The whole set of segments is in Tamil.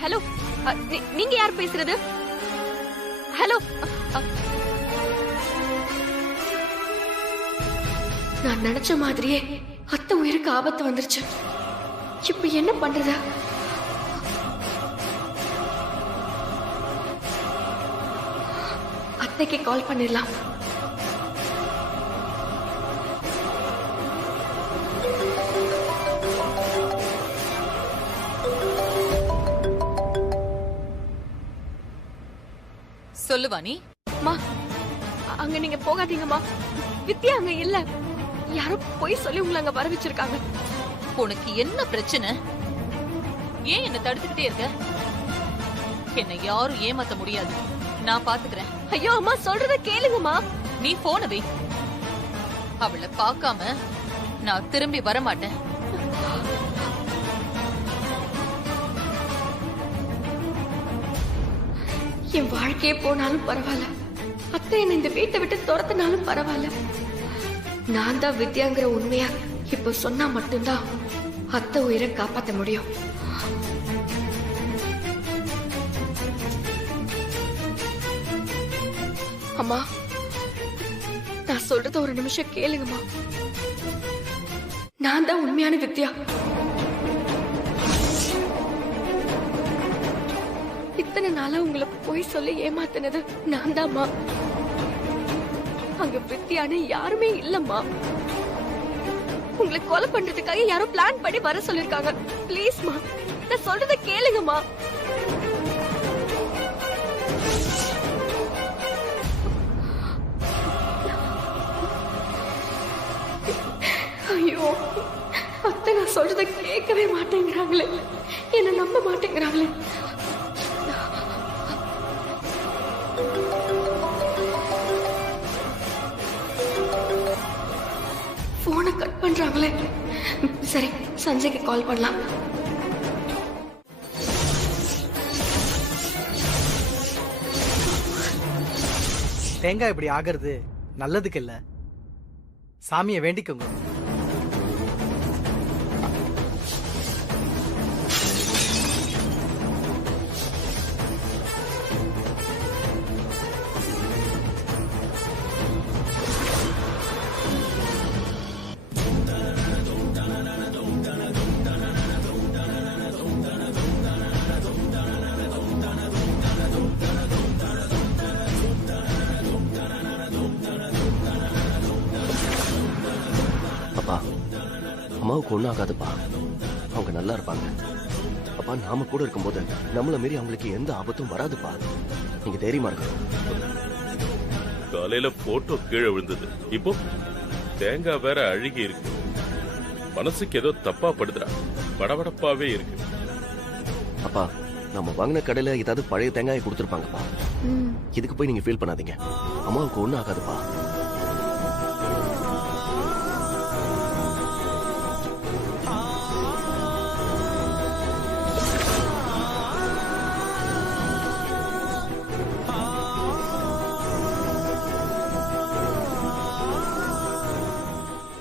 ஹலோ, நீங்க யார் பேசுறது? ஹலோ, நான் நினைச்ச மாதிரியே அத்தை உயிருக்கு ஆபத்து வந்துருச்சு. இப்ப என்ன பண்றது? அத்தைக்கு கால் பண்ணிடலாம். சொல்லுவா நீ. அம்மா, அங்க நீங்க போகாதீங்கம்மா. வித்யா அங்க இல்ல. யாரோ போய் சொல்லி உங்களை அங்க வர வச்சிருக்காங்க. உனக்கு என்ன பிரச்சனை? ஏன் என்ன தடுத்துக்கிட்டே இருக்க? என்ன யாரும் ஏமாத்த முடியாது. நான் பாத்துக்கிறேன். ஐயோ அம்மா, சொல்றத கேளுங்கம்மா. நீ போன வை. அவளை பார்க்காம நான் திரும்பி வர மாட்டேன். என் வாழ்க்கையே போனாலும் பரவாயில்ல, அத்தை என்ன இந்த வீட்டை விட்டு துரத்தினாலும் பரவாயில்ல. நான் தான் வித்யாங்கிற உண்மையா இப்ப சொன்னா மட்டும்தான் அத்தை உயிரை காப்பாத்த முடியும். அம்மா, நான் சொல்றத ஒரு நிமிஷம் கேளுங்கம்மா. நான் தான் உண்மையான வித்யா. இத்தனை நாளா உங்களை போய் சொல்லி ஏமாத்தினது நான் தான்மா. அங்க வித்யான்னு யாருமே இல்லம்மா. உங்களை கொலை பண்றதுக்காக யாரோ பிளான் பண்ணி வர சொல்லிருக்காங்க. ப்ளீஸ்மா, நான் சொல்றத கேளுங்கம்மா. ஐயோ, அத்தை நான் சொல்றத கேட்கவே மாட்டேங்கிறாங்களே, என்ன நம்ப மாட்டேங்கிறாங்களே. போனை கட் பண்றாங்களே. சரி, சஞ்சய்க்கு கால் பண்ணலாம். தேங்காய் இப்படி ஆகிறது நல்லதுக்கு இல்ல. சாமியை வேண்டிக்கோங்க. அம்மாவுக்கு ஒன்றும் ஆகாதுப்பா, அவங்க நல்லா இருப்பாங்க. அப்பா, நாம கூட இருக்கும்போது நம்மள மீறி அவங்களுக்கு எந்த ஆபத்தும் வராதுப்பா. நீங்க தைரியமா இருக்கணும். காலையில போட்டோ கீழே விழுந்தது, இப்போ தேங்காய் வேற அழுகி இருக்கு. மனசுக்கு ஏதோ தப்பா படுதுடா, படபடப்பாவே இருக்கு. அப்பா, நம்ம வாங்கின கடையில ஏதாவது பழைய தேங்காயை கொடுத்துருப்பாங்கப்பா. இதுக்கு போய் நீங்க ஃபீல் பண்ணாதீங்க. அம்மாவுக்கு ஒன்றும் ஆகாதுப்பா.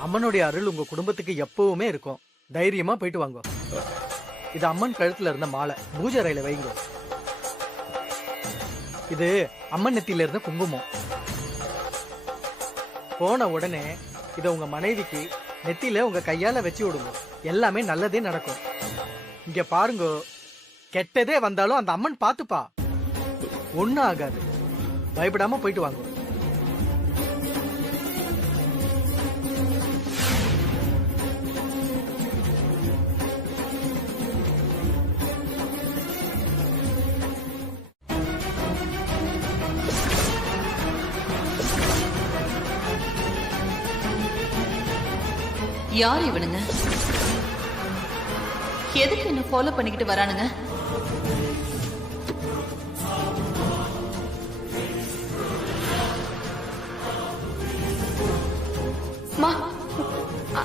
அம்மனுடைய அருள் உங்க குடும்பத்துக்கு எப்பவுமே இருக்கும். தைரியமா போயிட்டு வாங்க. இது அம்மன் கழுத்துல இருந்த மாலை, பூஜை அறையில வைங்க. இது அம்மன் நெத்தியில இருந்த குங்குமம். போன உடனே இத உங்க மனைவிக்கு நெத்தியில உங்க கையால வச்சு விடுங்க. எல்லாமே நல்லதே நடக்கும். இங்க பாருங்க, கெட்டதே வந்தாலும் அந்த அம்மன் பாத்துப்பா, ஒண்ணும் ஆகாது. பயப்படாம போயிட்டு வாங்க. யார் இவனுங்க? எதுக்கு என்ன ஃபாலோ பண்ணிக்கிட்டு வரானுங்க?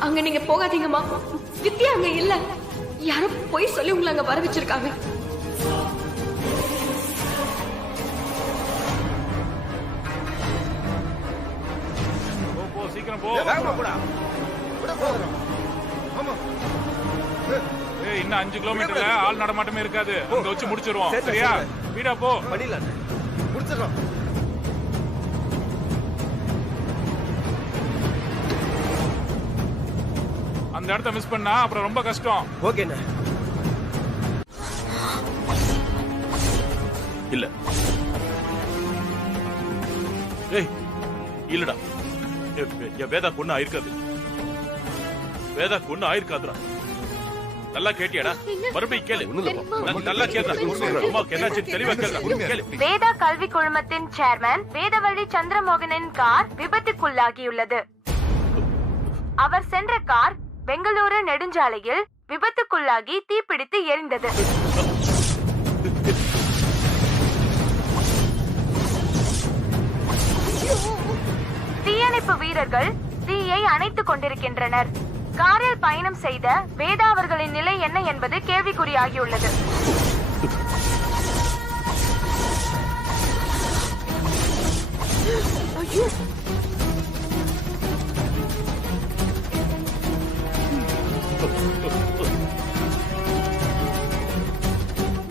அங்க நீங்க போகாதீங்கம்மா. வித்யா அங்க இல்ல. யாரோ போய் சொல்லி உங்களை அங்க வர வச்சிருக்காங்க. சீக்கிரம் போ. ஏய், இன்னும் 5 கிலோமீட்டர்ல ஆள் நடமாட்டமே இருக்காது. அங்க வச்சு முடிச்சிருவோம். சரி, சரியா? சரி. வீடா போ. பண்ணிடலாம் முடிச்சிடறோம். அந்த இடத்த மிஸ் பண்ணா அப்புறம் ரொம்ப கஷ்டம். ஓகேண்ணே. இல்ல ஏய் இல்லடா என் வேதா பொண்ணு ஆயிருக்காது. வேதா பொண்ணு ஆயிருக்காதுடா. நல்லா கேட்டியாடா? மறுபடியும் கேளு. நல்லா கேளுடா. அம்மாவுக்கு என்னாச்சு தெளிவா கேளு. வேதா கல்வி குழுமத்தின் சேர்மன் வேதவழி சந்திரமோகனின் கார் விபத்துக்குள்ளாகியுள்ளது. அவர் சென்ற கார் பெங்களூரு நெடுஞ்சாலையில் விபத்துக்குள்ளாகி தீப்பிடித்து எரிந்தது. தீயணைப்பு வீரர்கள் தீயை அணைத்துக் கொண்டிருக்கின்றனர். காரில் பயணம் செய்த வேதா அவர்களின் நிலை என்ன என்பது கேள்விக்குறியாகியுள்ளது.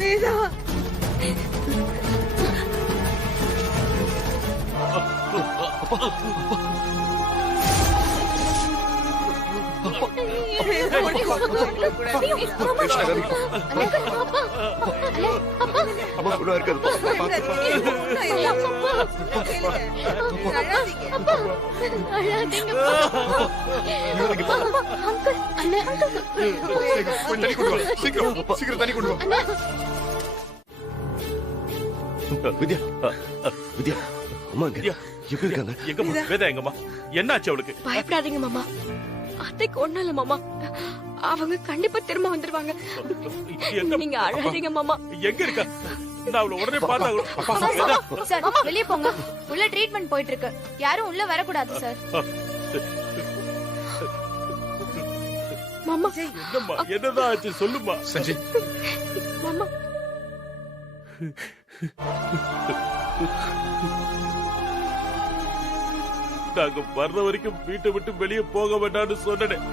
வேதா அம்மா கூட இருக்காது. சீக்கிரம் தண்ணி கொண்டு வா. வித்யா வித்யா அம்மா வித்யா, எப்படி இருக்காங்க? எங்கம்மா வேதா எங்கம்மா? என்னாச்சு அவளுக்கு? பயப்படாதீங்க மாமா, அத்தைக்கு ஒண்ணும் இல்ல மாமா. அவங்க கண்டிப்பா திரும்ப வந்துருவாங்க. நீங்க அழாதீங்க மாமா. எங்க இருக்கா? நான் அவளை உடனே பார்த்தா. சார் வெளியே போங்க. உள்ள ட்ரீட்மெண்ட் போயிட்டு இருக்கு. யாரும் உள்ள வரக்கூடாது சார். மாமா என்னம்மா என்னதான் ஆச்சு சொல்லுமா. சஞ்சய் மாமா நாங்க வர்ற வரைக்கும் வீட்டை விட்டு வெளியே போக வேண்டாம்னு சொன்னேன்.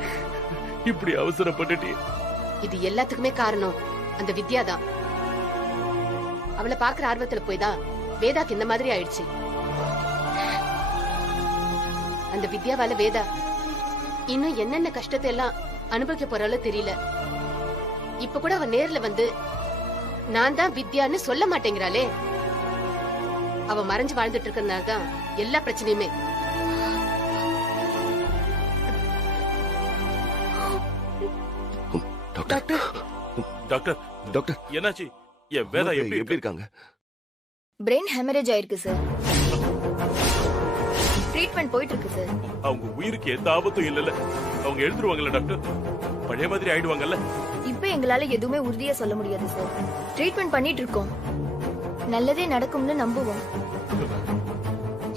இப்படி அவசரப்பட்டுட்டே. இது எல்லாத்துக்குமே காரணம் அந்த வித்யா தான். அவளை பாக்குற ஆர்வத்துல போய்தான் வேதாக்கு இந்த மாதிரி ஆயிடுச்சு. அந்த வித்யாவால வேதா இன்னும் என்னென்ன கஷ்டத்தை எல்லாம் அனுபவிக்க போறாளோ தெரியல. இப்ப கூட அவ நேர்ல வந்து நான் தான் வித்யான்னு சொல்ல மாட்டேங்கிறாளே. அவ மறைஞ்சு வாழ்ந்துட்டு இருக்கிறதுனாலதான் எல்லா பிரச்சனையுமே. டாக்டர் டாக்டர் டாக்டர் என்னாச்சு? என் வேதா எப்படி இருக்காங்க? பிரெயின் ஹெமரேஜ் ஆயிருக்கு சார். ட்ரீட்மெண்ட் போயிட்டு இருக்கு சார். அவங்க உயிருக்கு எந்த ஆபத்தும் இல்லல்ல? அவங்க எழுந்துருவாங்கல்ல டாக்டர்? பழைய மாதிரி ஆயிடுவாங்கல்ல? இப்ப எங்களால எதுவுமே உறுதியா சொல்ல முடியாது சார். ட்ரீட்மெண்ட் பண்ணிட்டு இருக்கோம். நல்லதே நடக்கும்னு நம்புவோம்.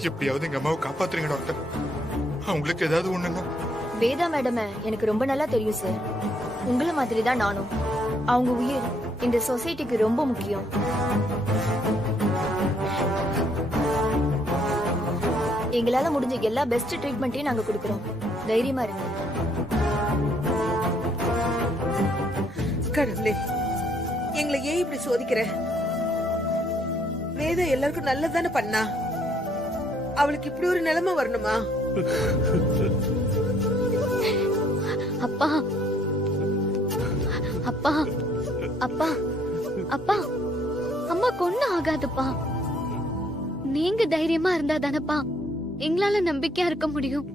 எப்படியாவது எங்க அம்மாவை காப்பாத்துறீங்க டாக்டர். அவங்களுக்கு ஏதாவது ஒண்ணுன்னா. வேதா மேடம் எனக்கு ரொம்ப நல்லா தெரியும் சார். உங்களை மாதிரி தான் நானும். அவங்க உயிர் இந்த சொசைட்டிக்கு ரொம்ப முக்கியம். எங்களால முடிஞ்ச எல்லா பெஸ்ட் ட்ரீட்மெண்ட்டையும் நாங்க கொடுக்கறோம். தைரியமா இருங்க. கடவுளே, எங்களை ஏன் இப்படி சோதிக்கிற? வேதா எல்லாருக்கும் நல்லதானே பண்ணா. அவளுக்கு இப்படி ஒரு நிலைமை வரணுமா? அப்பா அப்பா அப்பா அப்பா அம்மா கொன்னு ஆகாதுப்பா. நீங்க தைரியமா இருந்தா தானப்பா எங்களால நம்பிக்கையா இருக்க முடியும்.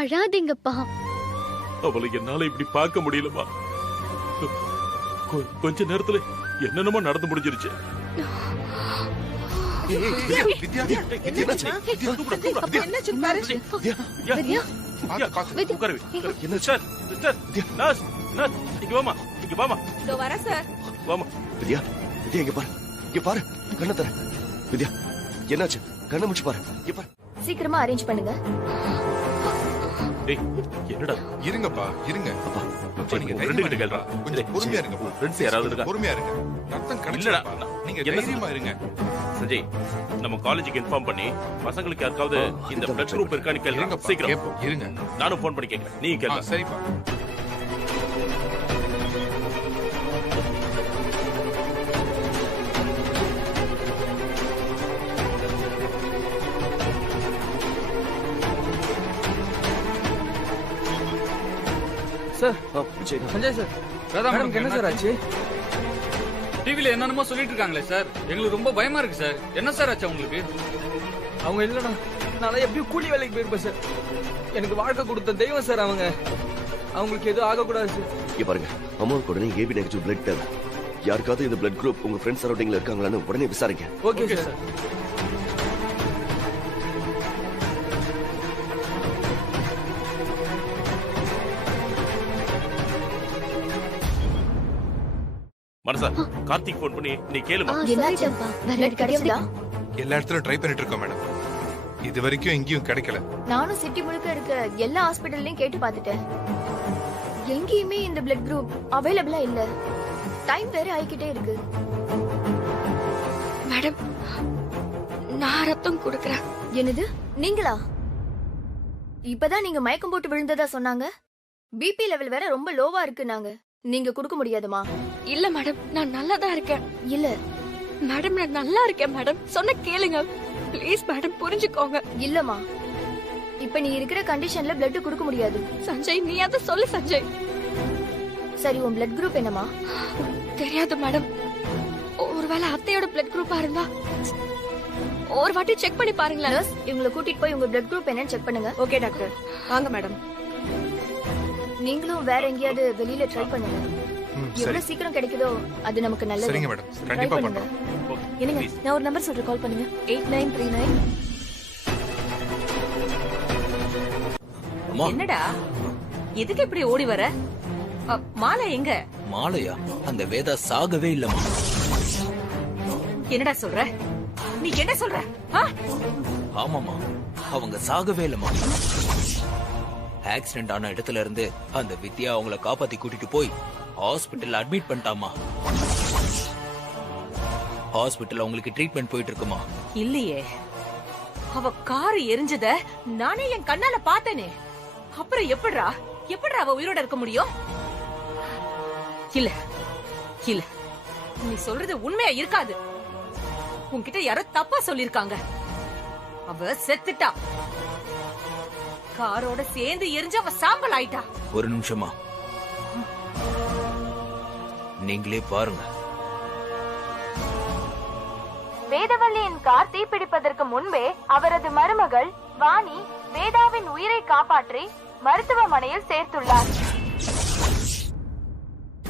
அழாதீங்கப்பா. அவளை என்னால இப்படி பார்க்க முடியலமா. கொஞ்ச நேரத்துல என்னென்னமோ நடந்து முடிஞ்சிருச்சு. என்னாச்சு பாரு. வரேன் சார். வித்யா வித்யா இங்க பாரு, இங்க பாரு, கண்ணை தர. வித்யா என்னாச்சு? கண்ணை முடிச்சு பாரு, இங்க பாரு. சீக்கிரமா அரேஞ்ச் பண்ணுங்க. என்னடா? இருங்கப்பா இருங்க. அப்பா நீங்க ரெண்டு கிட்ட கேள்றா. கொஞ்சம் பொறுமையா இருங்க. ஃப்ரெண்ட்ஸ் யாராவது இருக்கா? பொறுமையா இருங்க. ரத்தம் இல்லடா. கணக்கு. நீங்க என்ன தைரியமா இருங்க. சஞ்சய், நம்ம காலேஜுக்கு இன்ஃபார்ம் பண்ணி பசங்களுக்கு யாருக்காவது இந்த பிளட் குரூப் இருக்கான்னு கேளுங்க. இருங்கப்பா, சீக்கிரம் கேப்போம். இருங்க. நானும் போன் பண்ணி கேட்கிறேன். நீ கேளு. சரிப்பா. Sir Vijayakanth Sanjay sir madam என்ன சார் ஆச்சு? டிவில என்னென்னமோ சொல்லிட்டு இருக்காங்களே சார், எங்களுக்கு ரொம்ப பயமா இருக்கு சார். என்ன சார் ஆச்சு உங்களுக்கு? அவங்க இல்லைண்ணா, நான் எப்படியும் கூலி வேலைக்கு போயிருப்பேன் சார். எனக்கு வாழ்க்கை கொடுத்த தெய்வம் சார் அவங்க. அவங்களுக்கு எதுவும் ஆகக்கூடாது சார். இங்க பாருங்க, அம்மாவுக்கு உடனே ஏபி நெகட்டிவ் பிளட் தேவை. யாருக்காவது இந்த பிளட் குரூப் உங்க ஃப்ரெண்ட்ஸ் சரௌண்டிங்ல இருக்காங்களான்னு உடனே விசாரிங்க. Okay sir. Manasa, Karthik phone பண்ணி நீ கேளுமா. எல்லா இடத்துலயும் ட்ரை பண்ணிட்டு இருக்கோம் மேடம். இது வரைக்கும் எங்கேயும் கிடைக்கல. நானும் சிட்டி முழுக்க இருக்க எல்லா ஹாஸ்பிடல்லையும் கேட்டு பார்த்துட்டேன். எங்கேயுமே இந்த பிளட் குரூப் அவைலபிளா இல்ல. டைம் வேற ஆயிக்கிட்டே இருக்கு. மேடம், நான் ரத்தம் கொடுக்கறேன். என்னது, நீங்களா? இப்பதான் நீங்க மயக்கம் போட்டு விழுந்ததா சொன்னாங்க. பிபி லெவல் வேற ரொம்ப லோவா இருக்கு. நீங்க கொடுக்க முடியாதுமா? இல்ல மேடம், நான் நல்லா தான் இருக்கேன். இல்ல மேடம், நான் நல்லா இருக்கேன் மேடம். சொன்ன கேளுங்க ப்ளீஸ் மேடம், புரிஞ்சுக்கோங்க. இல்லம்மா, இப்ப நீ இருக்கிற கண்டிஷன்ல பிளட் கொடுக்க முடியாது. சஞ்சய், நீ அத சொல்லு சஞ்சய். சரி, உன் பிளட் குரூப் என்னமா? தெரியாது மேடம். ஒருவேளை அத்தையோட பிளட் குரூப்பா இருந்தா ஒரு வாட்டி செக் பண்ணி பாருங்களேன். நர்ஸ், இவங்களை கூட்டிட்டு போய் உங்க பிளட் குரூப் என்னன்னு செக் பண்ணுங்க. ஓகே டாக்டர், வாங்க மேடம். நீங்களும் வேற எங்கேயாவது வெளியில ட்ரை பண்ணுங்க. எவ்வளவு சீக்கிரம் கிடைக்குதோ அது நமக்கு நல்லது. சரிங்க மேடம், கண்டிப்பா பண்றோம். என்னங்க, நான் ஒரு நம்பர் சொல்றேன், கால் பண்ணுங்க. 8939. என்னடா எதுக்கு இப்படி ஓடி வர? மாலை எங்க? மாலையா? அந்த வேதா சாகவே இல்லம்மா. என்னடா சொல்ற? நீ என்ன சொல்ற? ஆமாமா, அவங்க சாகவே இல்லம்மா. ஆக்சிடென்ட் ஆன இடத்துல இருந்து அந்த வித்யா அவங்கள காப்பாத்தி கூட்டிட்டு போய் ஹாஸ்பிட்டல் அட்மிட் பண்ணிட்டாமா. ஹாஸ்பிட்டல் அவங்களுக்கு ட்ரீட்மெண்ட் போயிட்டு இருக்குமா. இல்லையே, அவ கார் எரிஞ்சத நானே என் கண்ணால பார்த்தேனே. அப்புறம் எப்படிரா அவ உயிரோட இருக்க முடியும்? இல்ல இல்ல, நீ சொல்றது உண்மையா இருக்காது. உன்கிட்ட யாரோ தப்பா சொல்லிருக்காங்க. அவ செத்துட்டா. காரோட சேர்ந்து எரிஞ்சு அவ சாம்பல் ஆயிட்டா. ஒரு நிமிஷமா, நீங்களே பாருங்க. வேதவல்லியின் கார் தீப்பிடிப்பதற்கு முன்பே அவரது மருமகள் வாணி வேதாவின் உயிரை காப்பாற்றி மருத்துவமனையில் சேர்த்துள்ளார்.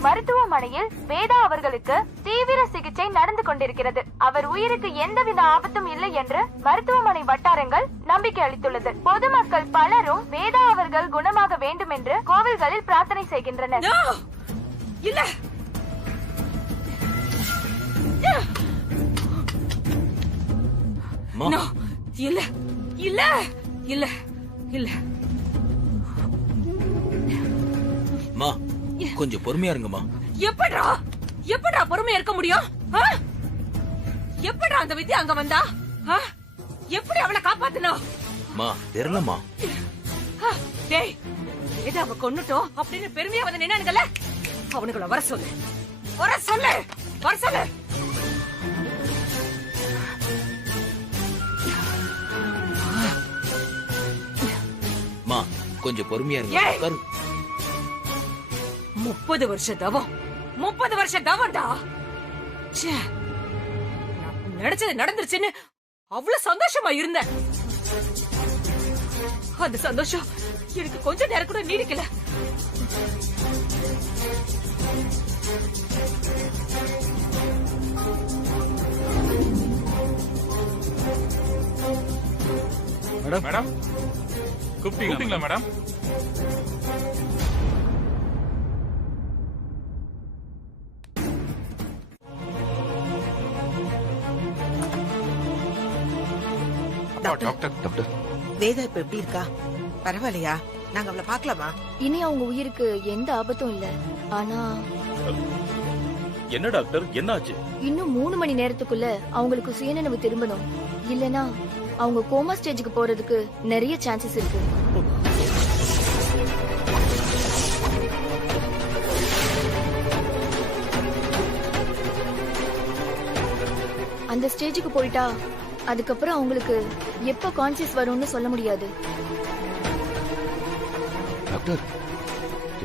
மருத்துவமனையில் வேதா அவர்களுக்கு தீவிர சிகிச்சை நடந்து கொண்டிருக்கிறது. அவர் உயிருக்கு எந்தவித ஆபத்தும் இல்லை என்று மருத்துவமனை வட்டாரங்கள் நம்பிக்கை அளித்துள்ளது. பொதுமக்கள் பலரும் வேதா அவர்கள் குணமாக வேண்டும் என்று கோவில்களில் பிரார்த்தனை செய்கின்றனர். இல்ல இல்ல இல்ல இல்ல இல்ல, கொஞ்சம் பொறுமையா இருங்கம்மா. எப்படா பொறுமையா இருக்க முடியும்? எப்படா அந்த வித்யா அங்க வந்தா? எப்படி அவளை காப்பாத்தணும்? தெரியலமா. டேய், ஏதோ அவ கொன்னுட்டோம் அப்படின்னு பெருமையா வந்து நின்னானுங்கல்ல, அவனுக்குள்ள வர சொல்லு. கொஞ்சம் பொறுமையா இருங்க. 30 வருஷ தவம்டா. நடச்சது நடந்துருச்சுன்னு அவ்வளவு சந்தோஷமா இருந்த. அந்த சந்தோஷம் எனக்கு கொஞ்ச நேரம் கூட நீடிக்கல. மேடம், கூப்பிட்டீங்களா மேடம்? டாக்டர், வேதா இப்ப எப்படி இருக்கா? பரவாயில்லையா? நாங்க அவளை பாக்கலாமா? இனி அவங்க உயிருக்கு எந்த ஆபத்தும் இல்ல. ஆனா என்ன டாக்டர், என்னாச்சு? இன்னும் 3 மணி நேரத்துக்குள்ள அவங்களுக்கு சுயநினைவு திரும்பணும். இல்லனா அவங்க கோமா ஸ்டேஜுக்கு போறதுக்கு நிறைய சான்சஸ் இருக்கு. அந்த ஸ்டேஜுக்கு போயிட்டா அதுக்கப்புறம் அவங்களுக்கு எப்ப கான்சியஸ் வரும்னு சொல்ல முடியாது. டாக்டர்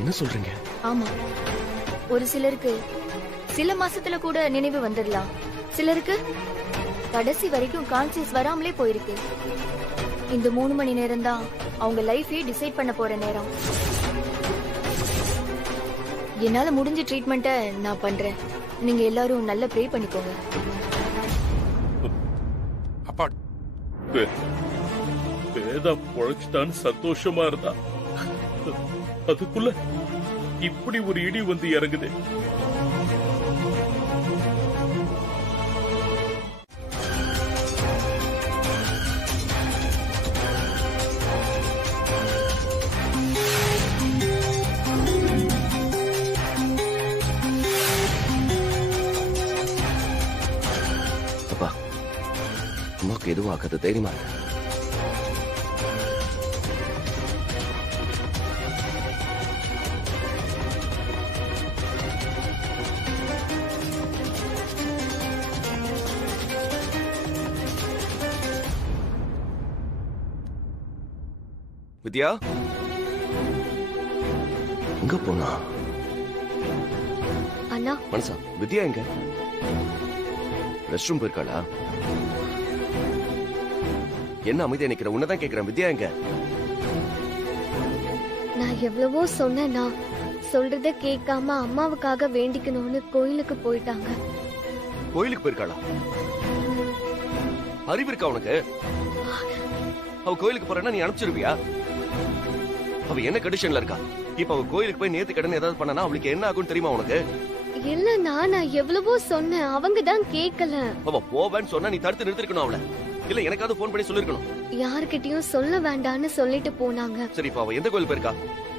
என்ன சொல்றீங்க? ஆமா, ஒரு சிலருக்கு சில மாசத்துல கூட நினைவு வந்துடலாம். சிலருக்கு கடைசி வரைக்கும் கான்சியஸ் வராமலே போயிருக்கு. இந்த 3 மணி நேரம் தான் அவங்க லைஃபே டிசைட் பண்ண போற நேரம். என்னால முடிஞ்ச ட்ரீட்மெண்ட்டை நான் பண்றேன். நீங்க எல்லாரும் நல்லா ப்ரே பண்ணிக்கோங்க. அப்பா வேதா பொழைச்சிட்டான்னு சந்தோஷமா இருந்தா அதுக்குள்ள இப்படி ஒரு இடி வந்து இறங்குது. அப்பா, அம்மாவுக்கு எதுவும் ஆகாது, தைரியமா இருக்கு. வித்யா எங்க போனா? அண்ணா மனசா, வித்யா எங்க? ரெஸ்ட் ரூம் போயிருக்காளா? என்ன அமைதியா நிக்கிற? உன்னதான் கேக்குறேன், வித்யா எங்க? நான் எவ்வளவோ சொன்னேன்னா சொல்றத கேட்காம அம்மாவுக்காக வேண்டிக்கணும்னு கோயிலுக்கு போயிட்டாங்க. கோயிலுக்கு போயிருக்காளா? அறிவு இருக்கா உனக்கு? அவ கோயிலுக்கு போறேன்னா நீ அனுப்பிச்சிருவியா? அவ என்ன கண்டிஷன்ல இருக்கா? இப்ப அவ கோயிலுக்கு போய் நேத்து கடன் ஏதாவது பண்ணனா அவளுக்கு என்ன ஆகும் தெரியுமா உனக்கு? இல்ல, நான் எவ்வளவோ சொன்னேன், அவங்க தான் கேட்கல. அவ போவேன்னு சொன்னா நீ தடுத்து நிறுத்திருக்கணும் அவளை. இல்ல எனக்காவது போன் பண்ணி சொல்லிருக்கணும். யார்கிட்டயும் சொல்ல வேண்டாம்னு சொல்லிட்டு போனாங்க. சரி, இப்ப அவ எந்த கோயில் போயிருக்கா?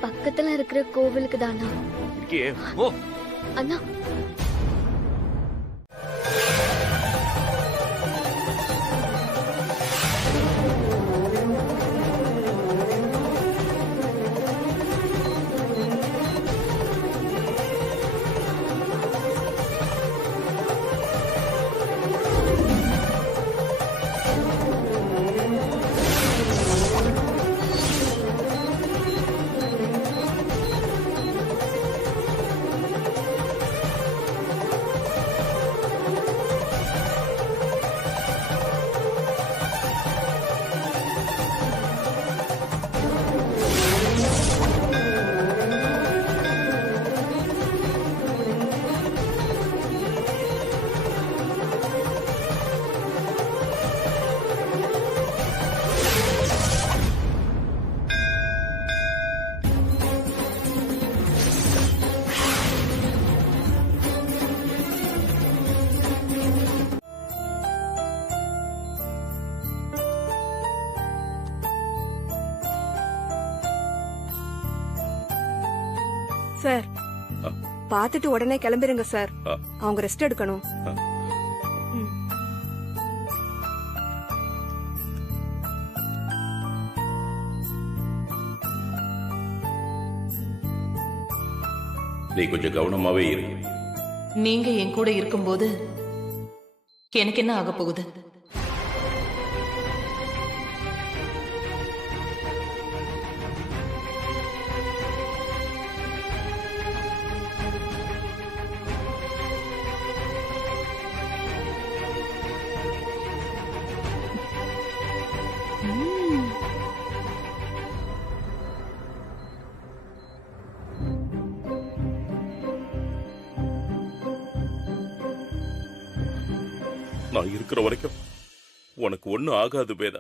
பக்கத்துல இருக்கிற கோவிலுக்கு தானா. இருக்கியே. ஓ அண்ணா, சார், பாத்துட்டு உடனே கிளம்பிருங்க சார். அவங்க ரெஸ்ட் எடுக்கணும். நீ கொஞ்சம் கவனமாவே இரு. நீங்க என் கூட இருக்கும்போது எனக்கு என்ன ஆக போகுது? நான் இருக்கிற வரைக்கும் உனக்கு ஒண்ணும் ஆகாது வேதா.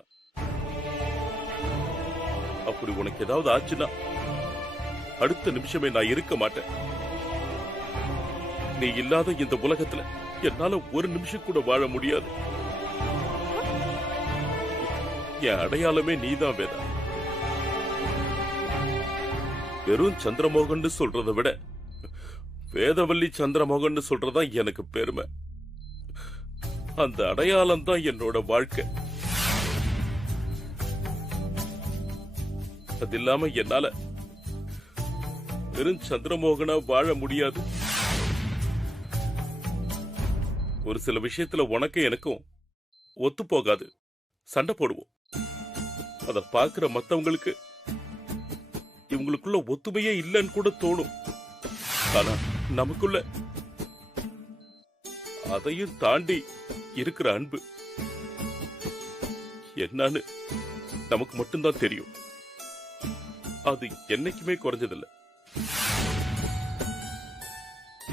அப்படி உனக்கு ஏதாவது ஆச்சுன்னா அடுத்த நிமிஷமே நான் இருக்க மாட்டேன். நீ இல்லாத இந்த உலகத்துல என்னால ஒரு நிமிஷம் கூட வாழ முடியாது. என் அடையாளமே நீதான் வேதா. வெறும் சந்திரமோகன் சொல்றதை விட வேதவல்லி சந்திரமோகன் சொல்றதான் எனக்கு பெருமை. அந்த அடையாளம் தான் என்னோட வாழ்க்கை. அது இல்லாம என்னால வெறும் சந்திரமோகனா வாழ முடியாது. ஒரு சில விஷயத்துல உனக்கும் எனக்கும் ஒத்து போகாது, சண்டை போடுவோம். அத பாக்குற மத்தவங்களுக்கு இவங்களுக்குள்ள ஒத்துமையே இல்லைன்னு கூட தோணும். ஆனா நமக்குள்ள அதையும் தாண்டி இருக்கிற அன்பு என்னன்னு நமக்கு மட்டும்தான் தெரியும். அது என்னைக்குமே குறைஞ்சதில்லை.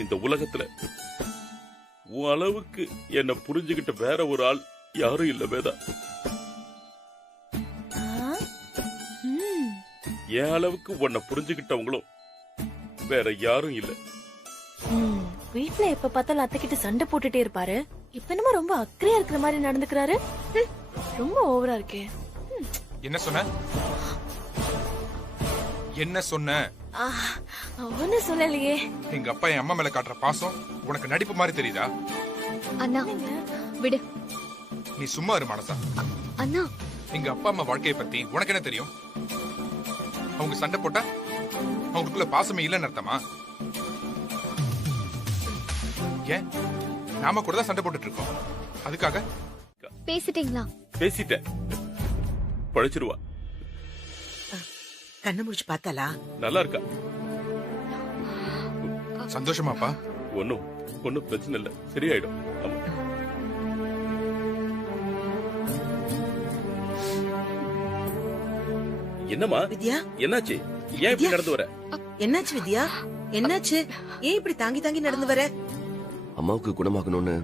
இந்த உலகத்துல உன் அளவுக்கு என்ன புரிஞ்சுகிட்ட வேற ஒரு ஆள் யாரும் இல்ல வேதா. என் அளவுக்கு உன்னை புரிஞ்சுகிட்டவங்களும் வேற யாரும் இல்ல. வீட்ல எப்ப பார்த்தாலும் அத்தை கிட்ட சண்டை போட்டுட்டே இருப்பாரு. இப்ப என்னமோ ரொம்ப அக்கறையா இருக்கிற மாதிரி நடந்துக்கிறாரு. ரொம்ப ஓவரா இருக்கே. என்ன சொன்ன? என்ன சொன்ன? ஒன்னும் சொல்லலையே. எங்க அப்பா என் அம்மா மேல காட்டுற பாசம் உனக்கு நடிப்பு மாதிரி தெரியுதா? அண்ணா விடு. நீ சும்மா இரு மனசா. அண்ணா, எங்க அப்பா அம்மா வாழ்க்கையை பத்தி உனக்கு என்ன தெரியும்? அவங்க சண்டை போட்டா அவங்களுக்குள்ள பாசமே இல்லைன்னு அர்த்தமா? ஏன் நாம கூட தான் சண்டை போட்டுட்டு இருக்கோம். அதுக்காக பேசிட்டீங்களா? பேசிட்டேன். பழிச்சிருவா. கண்ணு முடிச்சு பார்த்தாளா? நல்லா இருக்கா? சந்தோஷமாப்பா? ஒன்னும் பிரச்சனை இல்ல, சரியாயிடும். என்னம்மா வித்யா, என்னாச்சு? ஏன் இப்படி நடந்து வர? என்னாச்சு வித்யா? என்னாச்சு? ஏன் இப்படி தாங்கி தாங்கி நடந்து வர? அம்மாவுக்கு குணமாகணும்னு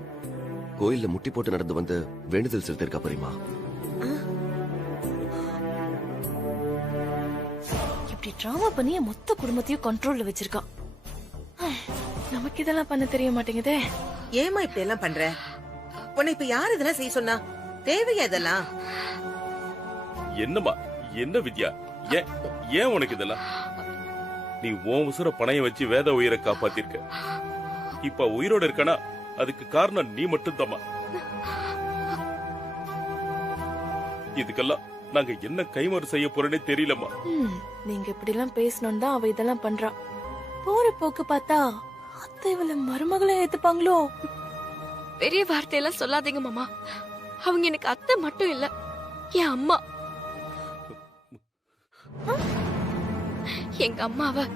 கோயில்ல முட்டி போட்டு நடந்து வந்து வேண்டுதல் செலுத்திருக்கா பெரியமா. இப்படி டிராமா பண்ணி மொத்த குடும்பத்தையும் கண்ட்ரோல்ல வச்சிருக்கான். நமக்கு இதெல்லாம் பண்ண தெரிய மாட்டேங்குதே. ஏமா இப்படி எல்லாம் பண்ற? உன்னை இப்ப யார் இதெல்லாம் செய்ய சொன்னா? தேவையா இதெல்லாம்? என்னம்மா, என்ன வித்யா, ஏன் உனக்கு இதெல்லாம்? நீ உன் உசுர பணைய வச்சு வேத உயிரை காப்பாத்திருக்க. இப்ப உயிரோட இருக்கனா அதுக்கு காரணம் நீ மட்டும்தாம்மா. இதுக்கெல்லாம் நாங்க என்ன கைமாறு செய்ய போறேன்னே தெரியலம்மா. நீங்க இப்படி எல்லாம் பேசணும் தான் அவ இதெல்லாம் பண்றா. போற போக்கு பார்த்தா அத்தை இவள மருமகளை ஏத்துப்பாங்களோ? பெரிய வார்த்தையெல்லாம் சொல்லாதீங்க மாமா. அவங்க எனக்கு அத்தை மட்டும் இல்ல, என் அம்மா. எங்க அம்மாவ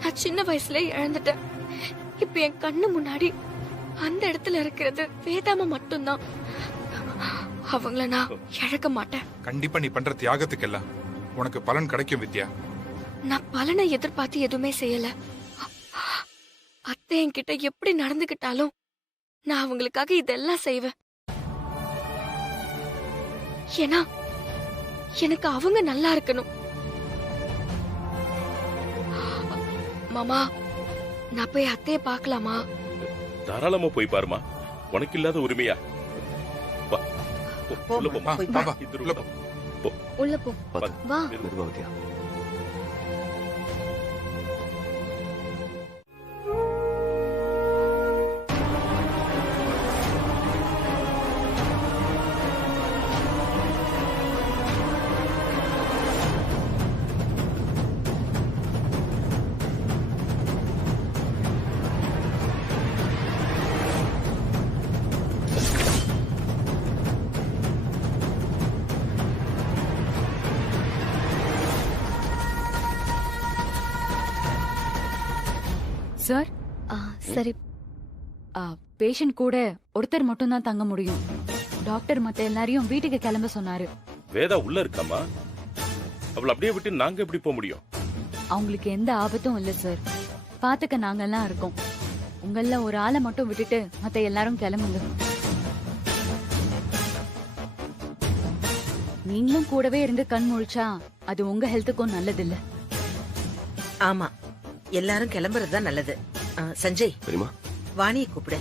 நான் சின்ன வயசுல இழந்துட்டேன். இப்ப என் கண்ணு முன்னாடி அந்த இடத்துல இருக்கிறது வேதாம மட்டும்தான். அவங்கள நான் இழக்க மாட்டேன். கண்டிப்பா நீ பண்ற தியாகத்துக்கெல்லாம் உனக்கு பலன் கிடைக்கும் வித்யா. நான் பலனை எதிர்பார்த்து எதுவுமே செய்யல. அத்தை என்கிட்ட எப்படி நடந்துகிட்டாலும் நான் அவங்களுக்காக இதெல்லாம் செய்வேன். ஏன்னா எனக்கு அவங்க நல்லா இருக்கணும். மாமா, நான் போய் அத்தைய பார்க்கலாமா? தாராளமா போய் பாருமா, உனக்கு இல்லாத உரிமையா? உள்ள போ. உள்ள போ. வா. சார், சரி. பேஷண்ட் கூட ஒருத்தர் மட்டும் தான் தங்க முடியும். டாக்டர் மத்த எல்லாரையும் வீட்டுக்கு கிளம்ப சொன்னாரு. வேதா உள்ள இருக்காமா? அவளை அப்படியே விட்டு நாங்க எப்படி போக முடியும்? அவங்களுக்கு எந்த ஆபத்தும் இல்ல சார். பாத்துக்க நாங்க எல்லாம் இருக்கோம். உங்கள ஒரு ஆளை மட்டும் விட்டுட்டு மத்த எல்லாரும் கிளம்புங்க. நீங்களும் கூடவே இருந்து கண் முழிச்சா அது உங்க ஹெல்த்துக்கும் நல்லது இல்ல. ஆமா, எல்லாரும் கிளம்புறதுதான் நல்லது. சஞ்சய், வாணியை கூப்பிடு,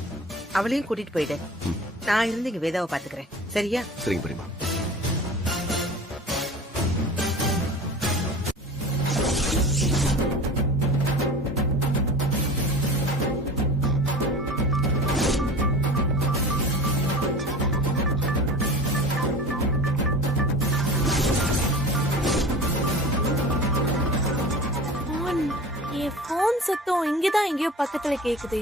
அவளையும் கூட்டிட்டு போயிடு. நான் இருந்து இங்க வேதாவை பாத்துக்கிறேன். சரியா? சரிங்க பெரியமா. போன் சத்தம் இங்கதான் எங்கேயோ பக்கத்துல கேக்குதே.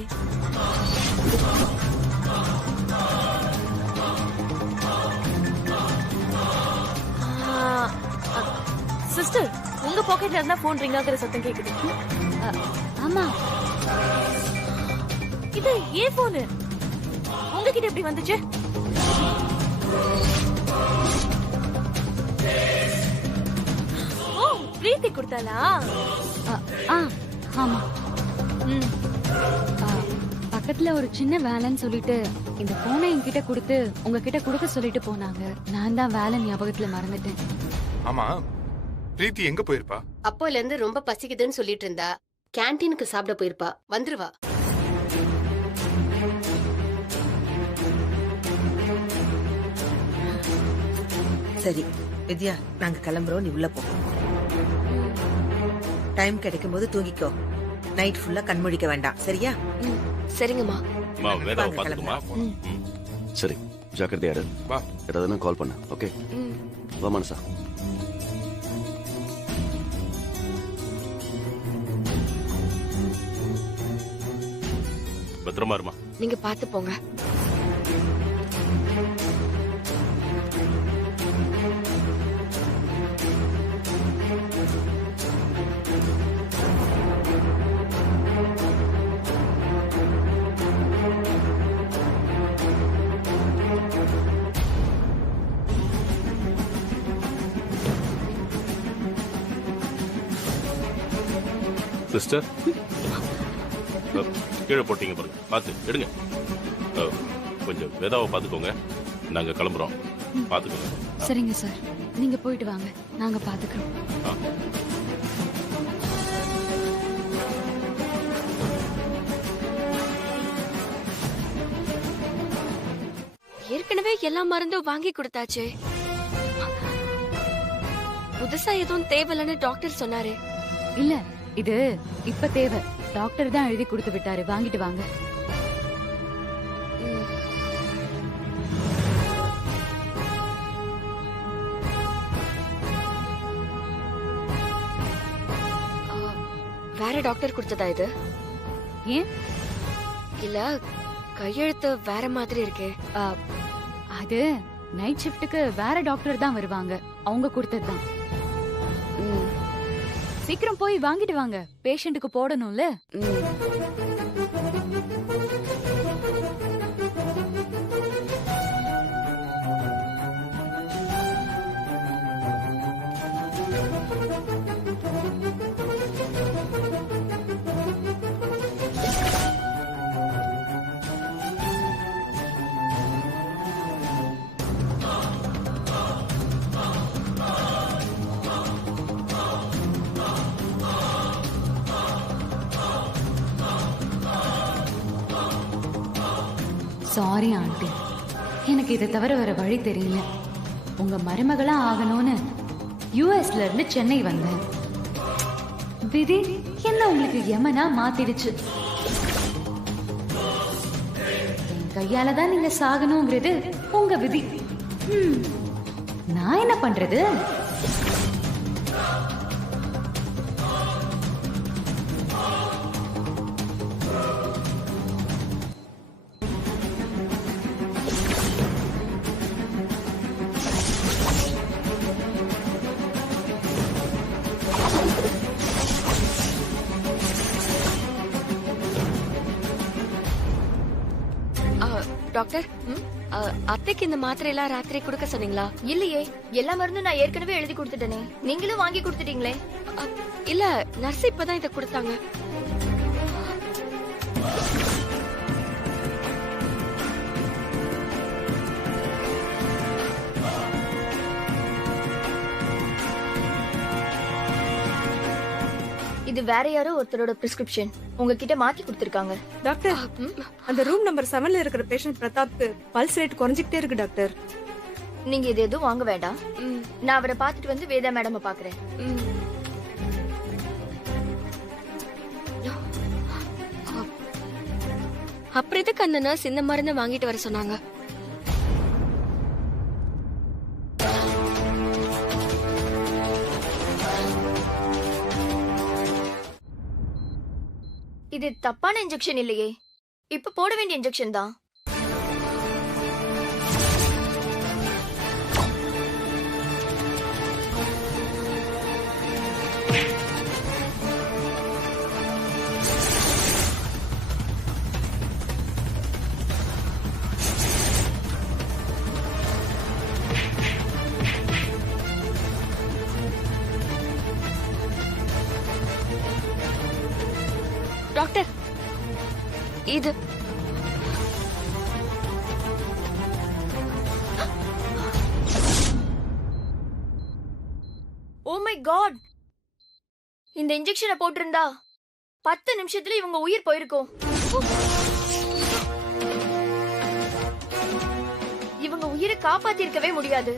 சிஸ்டர் உங்க பாக்கெட்ல இருந்தா போன் ரிங் ஆகுற சத்தம் கேக்குது. ஆமா, இது ஏன் போனு உங்ககிட்ட எப்படி வந்துச்சு? ஓ, பிரீத்தி கொடுத்தாளா? ஆமா. பக்கத்துல ஒரு சின்ன வேலைன்னு சொல்லிட்டு இந்த போனை என்கிட்ட கொடுத்து உங்ககிட்ட கொடுக்க சொல்லிட்டு போனாங்க. நான் தான் வேலை ஞாபகத்துல மறந்துட்டேன். ஆமா, பிரீத்தி எங்க போயிருப்பா? அப்போல இருந்து ரொம்ப பசிக்குதுன்னு சொல்லிட்டு இருந்தா. கேண்டீனுக்கு சாப்பிட போயிருப்பா. வந்துருவா. சரி வித்யா, நாங்க கிளம்புறோம், நீ உள்ள போ. டைம் கிடைக்கும் போது தூங்கிக்கோ. நைட் ஃபுல்லா கண்முழிக்க வேண்டாம், சரியா? சரிங்கம்மா. சரி, ஜாக்கிரதையா இரு. வா, ஏதாவது கால் பண்ண. ஓகே, வா மனசா. பத்திரமா இருமா. நீங்க பாத்து போங்க. சிஸ்டர், கீழே போட்டீங்க பாருங்க, பார்த்து எடுங்க. கொஞ்சம் வேதாவை பார்த்துக்கோங்க. நாங்க கிளம்புறோம், பார்த்துக்கோங்க. சரிங்க சார், நீங்க போயிட்டு வாங்க, நாங்க பாத்துக்கிறோம். ஏற்கனவே எல்லா மருந்தும் வாங்கி கொடுத்தாச்சு. புதுசா எதுவும் தேவையில்லைன்னு டாக்டர் சொன்னாரு. இல்ல, இது இப்ப தேவை. டாக்டர் தான் எழுதி கொடுத்து விட்டாரு, வாங்கிட்டு வாங்க. வேற டாக்டர் கொடுத்ததா இது? ஏன்? இல்ல, கையெழுத்து வேற மாதிரி இருக்கே. அது நைட் ஷிஃப்ட்டுக்கு வேற டாக்டர் தான் வருவாங்க, அவங்க கொடுத்ததுதான். சீக்கிரம் போய் வாங்கிட்டு வாங்க, பேஷண்ட்டுக்கு போடணும்ல. சாரி ஆண்டி, எனக்கு இதை தவிர வேற வழி தெரியல. உங்க மருமகளா ஆகணும்னு யூஎஸ்ல இருந்து சென்னை வந்தேன். விதி என்ன உங்களுக்கு யமனா மாத்திடுச்சு. என் கையால தான் நீங்க சாகணுங்கிறது உங்க விதி. நான் என்ன பண்றது? டாக்டர், அத்தைக்கு இந்த மாத்திரை எல்லாம் ராத்திரி கொடுக்க சொன்னீங்களா? இல்லையே, எல்லா மருந்தும் நான் ஏற்கனவே எழுதி கொடுத்துட்டேனே. நீங்களும் வாங்கி கொடுத்துட்டீங்களே. இல்ல, நர்ஸ் இப்பதான் இதை கொடுத்தாங்க. இது வேற யாரோ ஒருத்தரோட பிரிஸ்கிரிப்ஷன் உங்ககிட்ட மாத்தி கொடுத்திருக்காங்க. டாக்டர், அந்த ரூம் நம்பர் 7ல இருக்கிற பேஷண்ட் பிரதாப்க்கு பல்ஸ் ரேட் குறைஞ்சிட்டே இருக்கு டாக்டர். நீங்க இது எதுவும் வாங்க வேண்டாம். நான் அவரை பார்த்துட்டு வந்து வேதா மேடம் பாக்குறேன். அப்புறம் எதுக்கு அந்த நர்ஸ் இந்த மருந்து வாங்கிட்டு வர சொன்னாங்க? இது தப்பான இன்ஜெக்ஷன் இல்லையே, இப்ப போட வேண்டிய இன்ஜெக்ஷன் தான். டாக்டர் இது ஓ மை காட், இந்த இன்ஜெக்ஷனை போட்டிருந்தா 10 நிமிஷத்துல இவங்க உயிர் போயிருக்கும். இவங்க உயிரை காப்பாத்திருக்கவே முடியாது.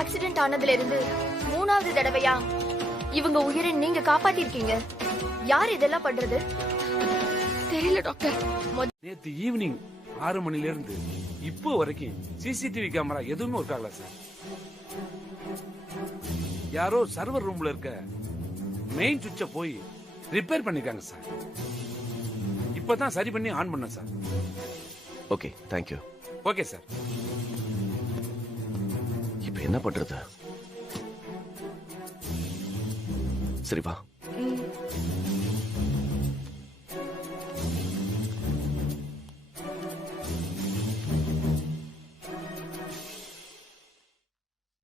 ஆக்சிடென்ட் ஆனதுல இருந்து 3வது தடவையா இவங்க உயிரை நீங்க காப்பாத்திருக்கீங்க. யார் இதெல்லாம் பண்றது? தெரியல டாக்டர். நேத்து ஈவினிங் 6 மணில இருந்து இப்போ வரைக்கும் சிசிடிவி கேமரா எதுவுமே ஒர்க் ஆகல சார். யாரோ சர்வர் ரூம்ல இருக்க மெயின் சுவிட்ச போய் ரிப்பேர் பண்ணிருக்காங்க சார். இப்பதான் சரி பண்ணி ஆன் பண்ண sir. Okay, thank you. Okay sir. இப்ப என்ன பண்றது? சரி வா.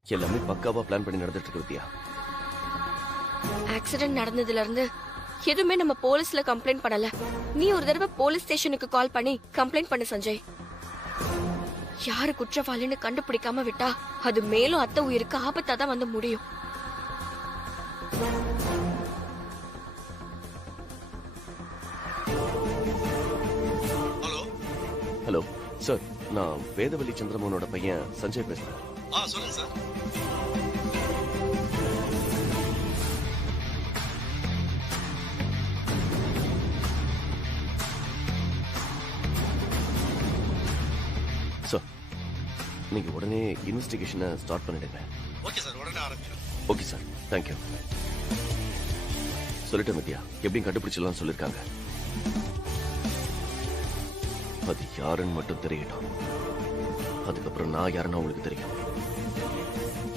எல்லாமே பக்காவா பிளான் பண்ணி நடந்துட்டு இருக்கு வித்யா. ஆக்சிடென்ட் நடந்ததுல இருந்து எதுவுமே நம்ம போலீஸ்ல கம்ப்ளைண்ட் பண்ணல. நீ ஒரு தடவை போலீஸ் ஸ்டேஷனுக்கு கால் பண்ணி கம்ப்ளைண்ட் பண்ண சஞ்சய். யாரு குற்றவாளின்னு கண்டுபிடிக்காம விட்டா அது மேலும் அத்தை உயிருக்கு ஆபத்தா தான் வந்து முடியும். ஹலோ சார், நான் வேதவல்லி சந்திரமோகனோட பையன் சஞ்சய் பேசுறேன். சொல்லுங்க சார். சார், நீங்க உடனே இன்வெஸ்டிகேஷனை ஸ்டார்ட் பண்ணிடுங்க. ஓகே சார், உடனே ஆரம்பிக்கிறேன். Okay sir, thank you. சொல்லிட்டேன் வித்யா, எப்படியும் கண்டுபிடிச்சலாம் சொல்லிருக்காங்க. அது யாருன்னு மட்டும் தெரியட்டும். அதுக்கப்புறம் நான் யாருன்னு உங்களுக்கு தெரியும்.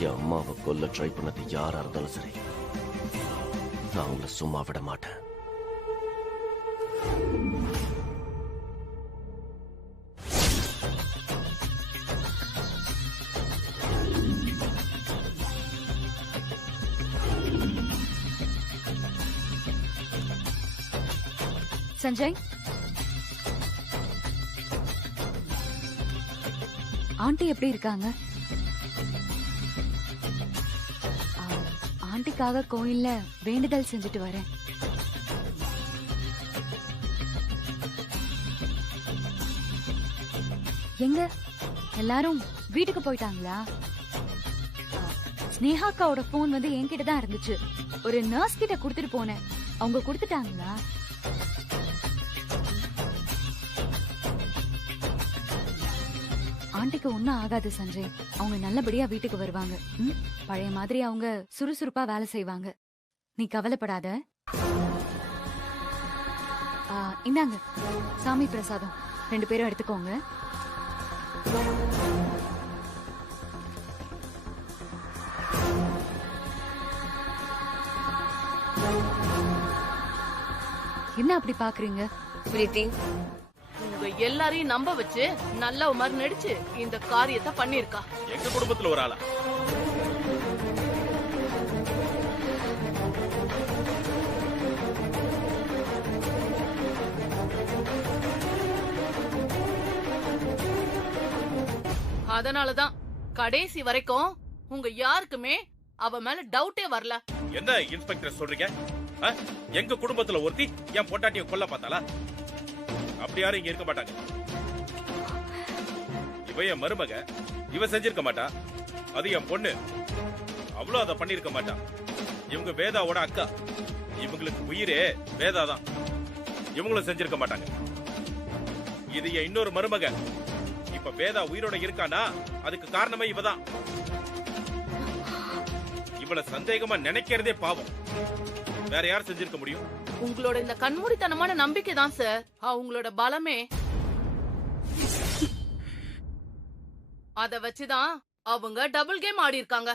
என் அம்மாவை கொல்ல ட்ரை பண்ணது யாரா இருந்தாலும் சரி, நான் உங்களை சும்மா விட மாட்டேன். சஞ்சய், ஆண்டி எப்படி இருக்காங்க? ஆண்டிக்காக கோயில்ல வேண்டுதல் செஞ்சுட்டு வரேன். எங்க எல்லாரும் வீட்டுக்கு போயிட்டாங்களா? ஸ்னேகாக்காவோட போன் வந்து என்கிட்ட தான் இருந்துச்சு. ஒரு நர்ஸ் கிட்ட கொடுத்துட்டு போனேன். அவங்க கொடுத்துட்டாங்களா? ஆண்டிக்கு ஒன்னும் ஆகாது சஞ்சய். அவங்க நல்லபடியா வீட்டுக்கு வருவாங்க. பழைய மாதிரி அவங்க சுறுசுறுப்பா வேலை செய்வாங்க. நீ கவலைப்படாத. இந்தாங்க சாமி பிரசாதம், 2 பேரும் எடுத்துக்கோங்க. என்ன அப்படி பாக்குறீங்க? பிரீத்தி, உங்க எல்லாரையும் நம்ப வச்சு நல்ல மாதிரி நடிச்சு இந்த காரியத்தை பண்ணிருக்கா. எங்க குடும்பத்துல ஒரு ஆளா? அதனாலதான் கடைசி வரைக்கும் உங்க யாருக்குமே அவ மேல டவுட்டே வரல. என்ன இன்ஸ்பெக்டர் சொல்றீங்க? எங்க குடும்பத்துல ஒருத்தி என் பொண்டாட்டிய கொல்ல பார்த்தாளா? அப்படி யாரும் இங்க இருக்க மாட்டாங்க. இவ என் மருமக, இவ செஞ்சிருக்க மாட்டா. அது என் பொண்ணு, அவ்வளவு அதை பண்ணிருக்க மாட்டா. இவங்க வேதாவோட அக்கா, இவங்களுக்கு உயிரே வேதா தான். இவங்களும் செஞ்சிருக்க மாட்டாங்க. இது என் இன்னொரு மருமக. இப்ப வேதா உயிரோட இருக்கானா அதுக்கு காரணமே இவதான். இவளை சந்தேகமா நினைக்கிறதே பாவம். வேற யார் செஞ்சிருக்க முடியும்? உங்களோட இந்த கண்மூடித்தனமான நம்பிக்கை தான் சார் அவங்களோட பலமே. அத வச்சுதான் அவங்க டபுள் கேம் ஆடி இருக்காங்க.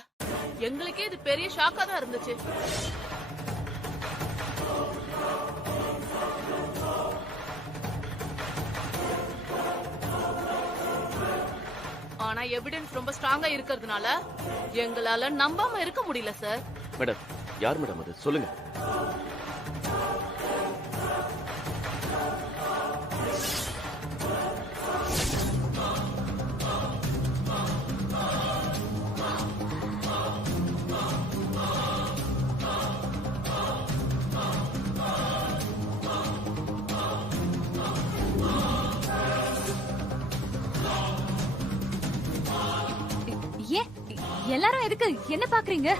எங்களுக்கே இது பெரிய ஷாக்கா தான் இருந்துச்சு. ஆனா எவிடன்ஸ் ரொம்ப ஸ்ட்ராங்கா இருக்கிறதுனால எங்களால நம்பாம இருக்க முடியல சார். மேடம், யார் மேடம் அது? சொல்லுங்க. ஏன் எல்லாரும் எதுக்கு என்ன பாக்குறீங்க?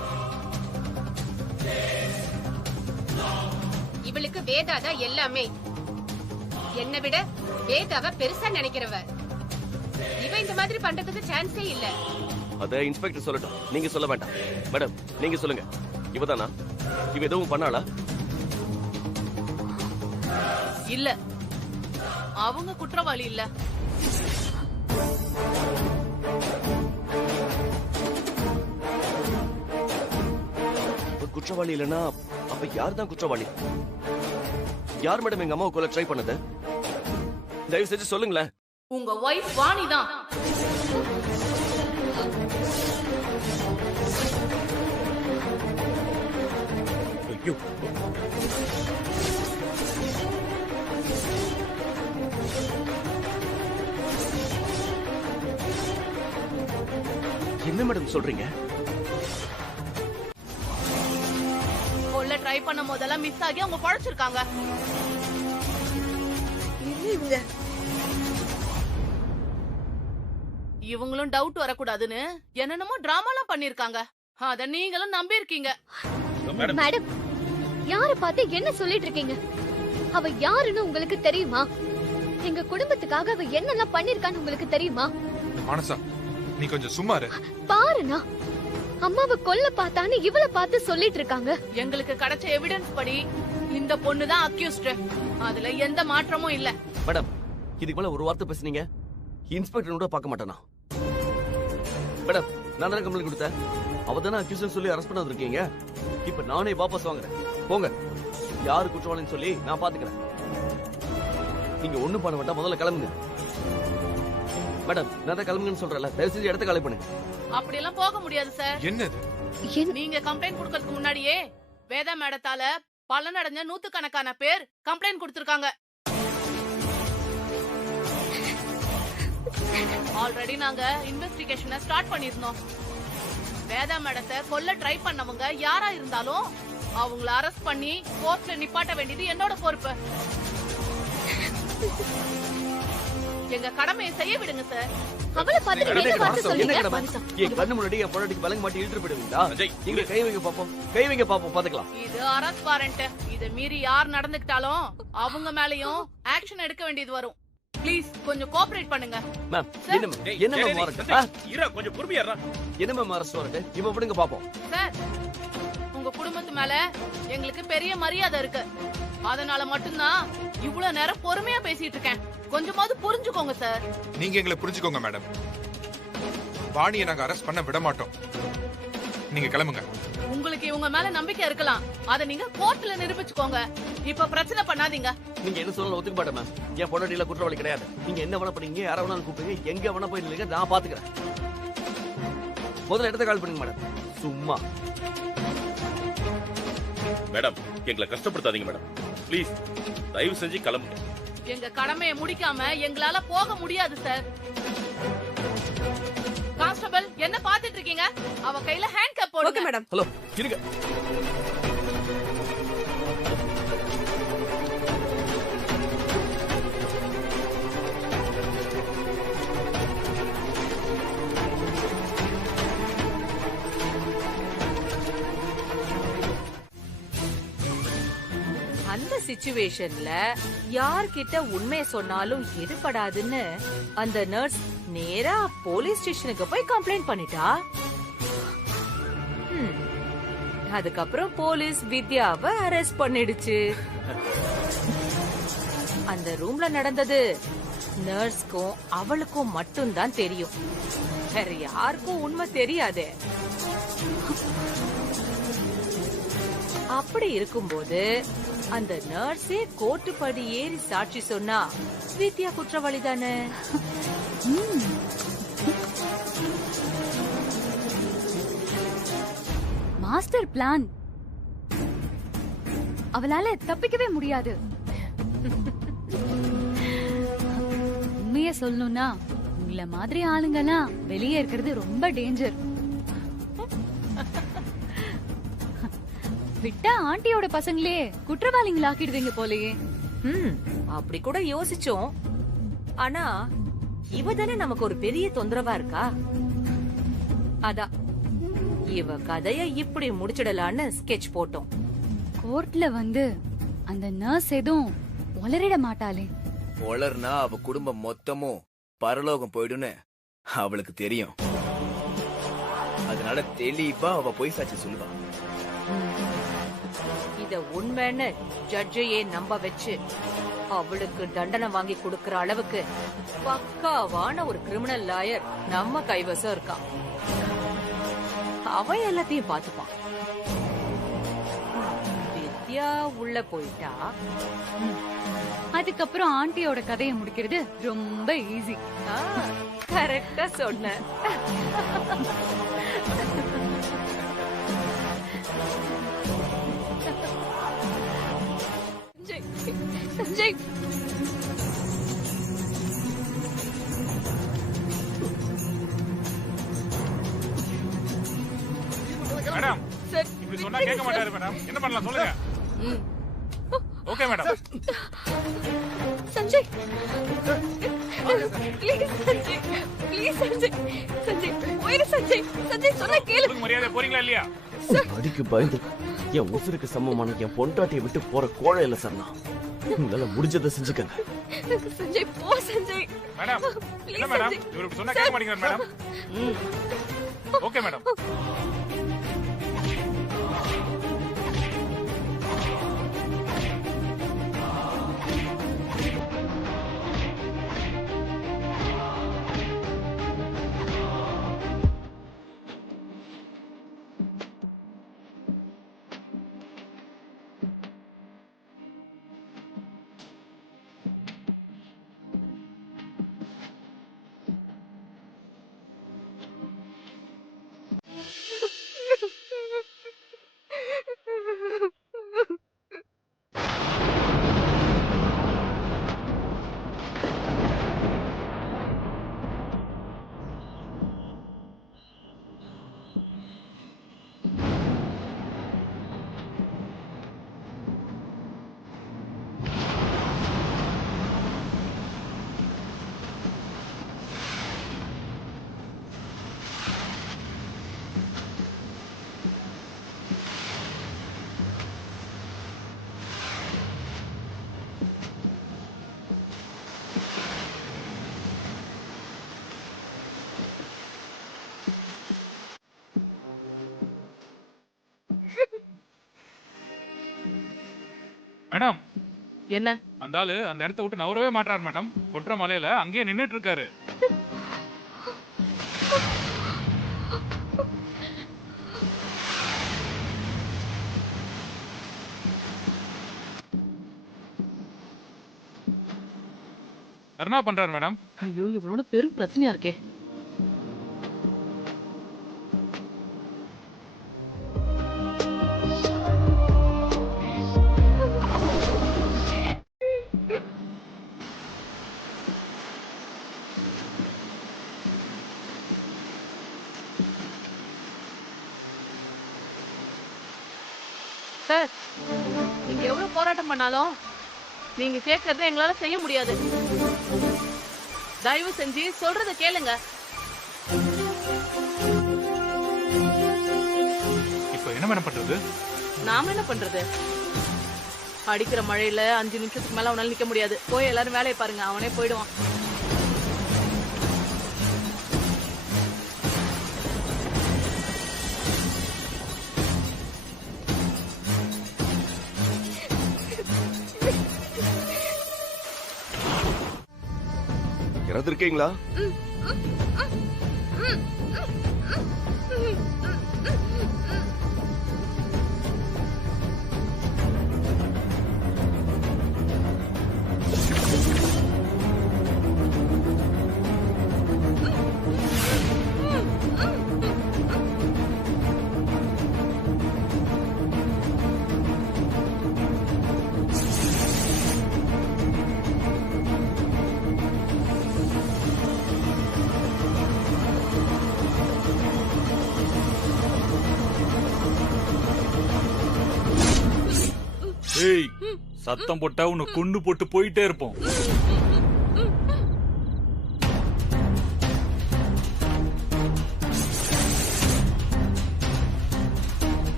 இவளுக்கு வேதா தான் எல்லாமே. என்னை விட வேதாவ பெருசா நினைக்கிறவ. இவ இந்த மாதிரி பண்றதுக்கு சான்ஸே இல்ல. அத இன்ஸ்பெக்டர் சொல்லட்டும், நீங்க சொல்ல வேண்டாம். மேடம், நீங்க சொல்லுங்க. இவதானா? இவ எதுவும் பண்ணாளா? இல்ல, அவங்க குற்றவாளி இல்ல. குற்றவாளி இல்லனா அப்ப யார் தான் குற்றவாளி? யார் மேடம் எங்க அம்மாவை கொல்ல ட்ரை பண்ணது? தயவு செஞ்சு சொல்லுங்களேன். உங்க வைஃப் வாணி தான். ஐயோ, என்ன மேடம் சொல்றீங்க? கொல்ல ட்ரை பண்ண போதெல்லாம் மிஸ் ஆகி அவங்க பழச்சிருக்காங்க. இவங்களும் டவுட் வரக்கூடாதுன்னு என்னென்னமோ டிராமாலாம் பண்ணிருக்காங்க. அத நீங்களும் நம்பி இருக்கீங்க. மேடம், யார பார்த்து என்ன சொல்லிட்டு இருக்கீங்க? அவ யாருன்னு உங்களுக்கு தெரியுமா? எங்க குடும்பத்துக்காக அவ என்னெல்லாம் பண்ணிருக்கான்னு உங்களுக்கு தெரியுமா? மானசா, நீ கொஞ்சம் சும்மா இரு. பாருண்ணா, அம்மாவை கொல்ல பார்த்தான்னு இவள பார்த்து சொல்லிட்டு இருக்காங்க. எங்களுக்கு கிடைச்ச எவிடன்ஸ் படி இந்த பொண்ணு தான் அக்யூஸ்ட். அதுல எந்த மாற்றமும் இல்ல. மேடம், இதுக்கு மேல ஒரு வார்த்தை பேசுனீங்க இன்ஸ்பெக்டர் கூட பார்க்க மாட்டானா? மேடம், நான் தானே கம்ப்ளைண்ட் கொடுத்தேன். அவ தானே அக்யூஸ்ட் சொல்லி அரெஸ்ட் பண்ண வந்திருக்கீங்க. இப்ப நானே வாபஸ் வாங்குறேன். போங்க, யாரு குற்றவாளின்னு சொல்லி நான் பாத்துக்கிறேன். நீங்க ஒண்ணும் பண்ண வேண்டாம், முதல்ல கிளம்புங்க. மேடம், நான் தான் கிளம்புங்கன்னு சொல்றேன்ல, தயவு செஞ்சு இடத்த காலி பண்ணுங்க. அப்படி எல்லாம் போக முடியாது சார். என்னது? நீங்க கம்ப்ளைண்ட் கொடுக்கறதுக்கு முன்னாடியே வேதா மேடத்தால பலனடைஞ்ச நூத்துக்கணக்கான பேர் கம்ப்ளைண்ட் கொடுத்திருக்காங்க. ஆல்ரெடி நாங்க இன்வெஸ்டிகேஷனை ஸ்டார்ட் பண்ணிருந்தோம். வேதா மேடத்தை கொல்ல ட்ரை பண்ணவங்க யாரா இருந்தாலும் அவங்கள அரெஸ்ட் பண்ணி கோர்ட்ல நிப்பாட்ட வேண்டியது என்னோட பொறுப்பு. எங்க கடமையை செய்ய விடுங்க சார். அவளை பார்த்து என்ன பார்த்து சொல்லுங்க? என் கண்ணு முன்னாடி என் பொண்டாட்டிக்கு விலங்கு மாட்டி இழுத்து போயிடுவீங்களா? நீங்க கை வைங்க பாப்போம், கை வைங்க பாப்போம், பாத்துக்கலாம். இது அரெஸ்ட் வாரண்ட். இத மீறி யார் நடந்துக்கிட்டாலும் அவங்க மேலயும் ஆக்ஷன் எடுக்க வேண்டியது வரும். ப்ளீஸ் கொஞ்சம் கோஆபரேட் பண்ணுங்க. மேம், என்ன மேம் வாரண்ட்? இரா கொஞ்சம் பொறுமையா இரு. என்ன மேம் அரெஸ்ட் வாரண்ட்? இப்ப விடுங்க பாப்போம். சார், உங்க குடும்பத்து மேல எங்களுக்கு பெரிய மரியாதை இருக்கு. அதனால மட்டும்தான் இவ்வளவு நேரம் பொறுமையா பேசிட்டு இருக்கேன். கொஞ்சமாவது புரிஞ்சுக்கோங்க சார். நீங்க எங்களை புரிஞ்சுக்கோங்க மேடம். வாணியை நாங்க அரெஸ்ட் பண்ண விட மாட்டோம். நீங்க கிளம்புங்க. உங்களுக்கு இவங்க மேல நம்பிக்கை இருக்கலாம். அத நீங்க கோர்ட்ல நிரூபிச்சுக்கோங்க. இப்ப பிரச்சனை பண்ணாதீங்க. நீங்க என்ன சொல்ல ஒத்துக்க மாட்டேன் மேம். என் பொண்டாட்டில குற்றவாளி கிடையாது. நீங்க என்ன வேணா பண்ணீங்க, யார வேணாலும் கூப்பிடுங்க, எங்க வேணா போய் நில்லுங்க, நான் பாத்துக்கிறேன். முதல்ல இடத்த கால் பண்ணுங்க மேடம். சும்மா மேடம், எங்களை கஷ்டப்படுத்தாதீங்க மேடம். ப்ளீஸ் தயவு செஞ்சு கிளம்புங்க. எங்க கடமையை முடிக்காம எங்களால போக முடியாது சார். கான்ஸ்டபிள், என்ன பாத்துட்டு இருக்கீங்க? அவ கையில ஹேண்ட் கப் போடுங்க. Okay madam. ஹலோ, இருங்க. அந்த சிச்சுவேஷன்ல யார்கிட்ட உண்மையை சொன்னாலும் எடுபடாதுன்னு அந்த நர்ஸ் நேரா போலீஸ் ஸ்டேஷனுக்கு போய் கம்ப்ளைண்ட் பண்ணிட்டா. அதுக்கப்புறம் போலீஸ் வித்யாவை அரெஸ்ட் பண்ணிடுச்சு. அந்த ரூம்ல நடந்தது நர்ஸ்க்கும் அவளுக்கும் மட்டும்தான் தெரியும். வேற யாருக்கும் உண்மை தெரியாதே. அப்படி இருக்கும்போது அந்த நர்ஸே கோர்ட்டுப்படி ஏறி சாட்சி சொன்னா வித்யா குற்றவாளி தானே? Master plan. அவளால தப்பிக்கவே முடியாது. உண்மைய சொல்லணும்னா உங்கள மாதிரி ஆளுங்கெல்லாம் வெளியே இருக்கிறது ரொம்ப டேஞ்சர். விட்டா ஆண்டியோட பசங்களே குற்றவாளிகள் ஆக்கிடுவீங்க போலயே. அப்படி கூட யோசிச்சோம். ஆனா இவ தானே நமக்கு ஒரு பெரிய தொந்தரவா இருக்கா. அதான் இவ கதைய இப்படி முடிச்சிடலான்னு ஸ்கெட்ச் போட்டோம். கோர்ட்ல வந்து அந்த நர்ஸ் எதுவும் உளறிட மாட்டாளே? உளர்னா அவ குடும்பம் மொத்தமும் பரலோகம் போயிடுன்னு அவளுக்கு தெரியும். அதனால தெளிவா அவ பொய் சாட்சி சொல்லுவா. இத உண்மைன்னு ஜட்ஜையே நம்ப வச்சு அவளுக்கு தண்டனை வாங்கி கொடுக்கற அளவுக்கு பக்காவான ஒரு கிரிமினல் லாயர் நம்ம கைவசம் இருக்கான். அவன் எல்லாத்தையும் பாத்துப்பான். வித்யா உள்ள போயிட்டா அதுக்கப்புறம் ஆண்டியோட கதையை முடிக்கிறது ரொம்ப ஈஸி. கரெக்டா சொன்ன. சஞ்சய், மேடம் இப்படி சொன்னா கேட்க மாட்டாரு மேடம். என்ன பண்ணலாம் சொல்லுங்க. Okay madam. Sanjay please, Sanjay please, Sanjay Sanjay போயிரு. சஞ்சய் சஞ்சய் சொன்னா கேளு. மரியாதை போறீங்களா இல்லையா? அடிக்கு பயந்து என் உசுருக்கு சமமான என் பொண்டாட்டியை விட்டு போற கோழை இல்ல சார். நான் உங்களால முடிஞ்சதை செஞ்சுக்கங்க. சஞ்சய் போ. சஞ்சய் மேடம் என்ன மேடம் இவர் இப்படி சொன்னா கேட்க மாட்டீங்க மேடம். Okay madam. மேடம் என்ன அந்த ஆளு அந்த இடத்த விட்டு நவரவே மாட்டாரு மேடம். கொற்ற மலையில அங்கேயே நின்னுட்டு இருக்காரு. என்ன பண்றாரு மேடம்? ஐயோ இவளோட பெரும் பிரச்சனையா இருக்கே. சார் நீங்க எவ்வளவு போராட்டம் பண்ணாலும் நீங்க கேட்கறத எங்களால செய்ய முடியாது. தயவு செஞ்சு சொல்றத கேளுங்க. இப்போ என்ன மேடம் பண்றது? நாம என்ன பண்றது? அடிக்கிற மழையில 5 நிமிஷத்துக்கு மேல அவனால நிக்க முடியாது. போய் எல்லாரும் வேலையை பாருங்க. அவனே போயிடுவான். இருக்கீங்களா? ஏய் சத்தம் போட்டா உன்னை கொண்டு போட்டு போயிட்டே இருப்போம்.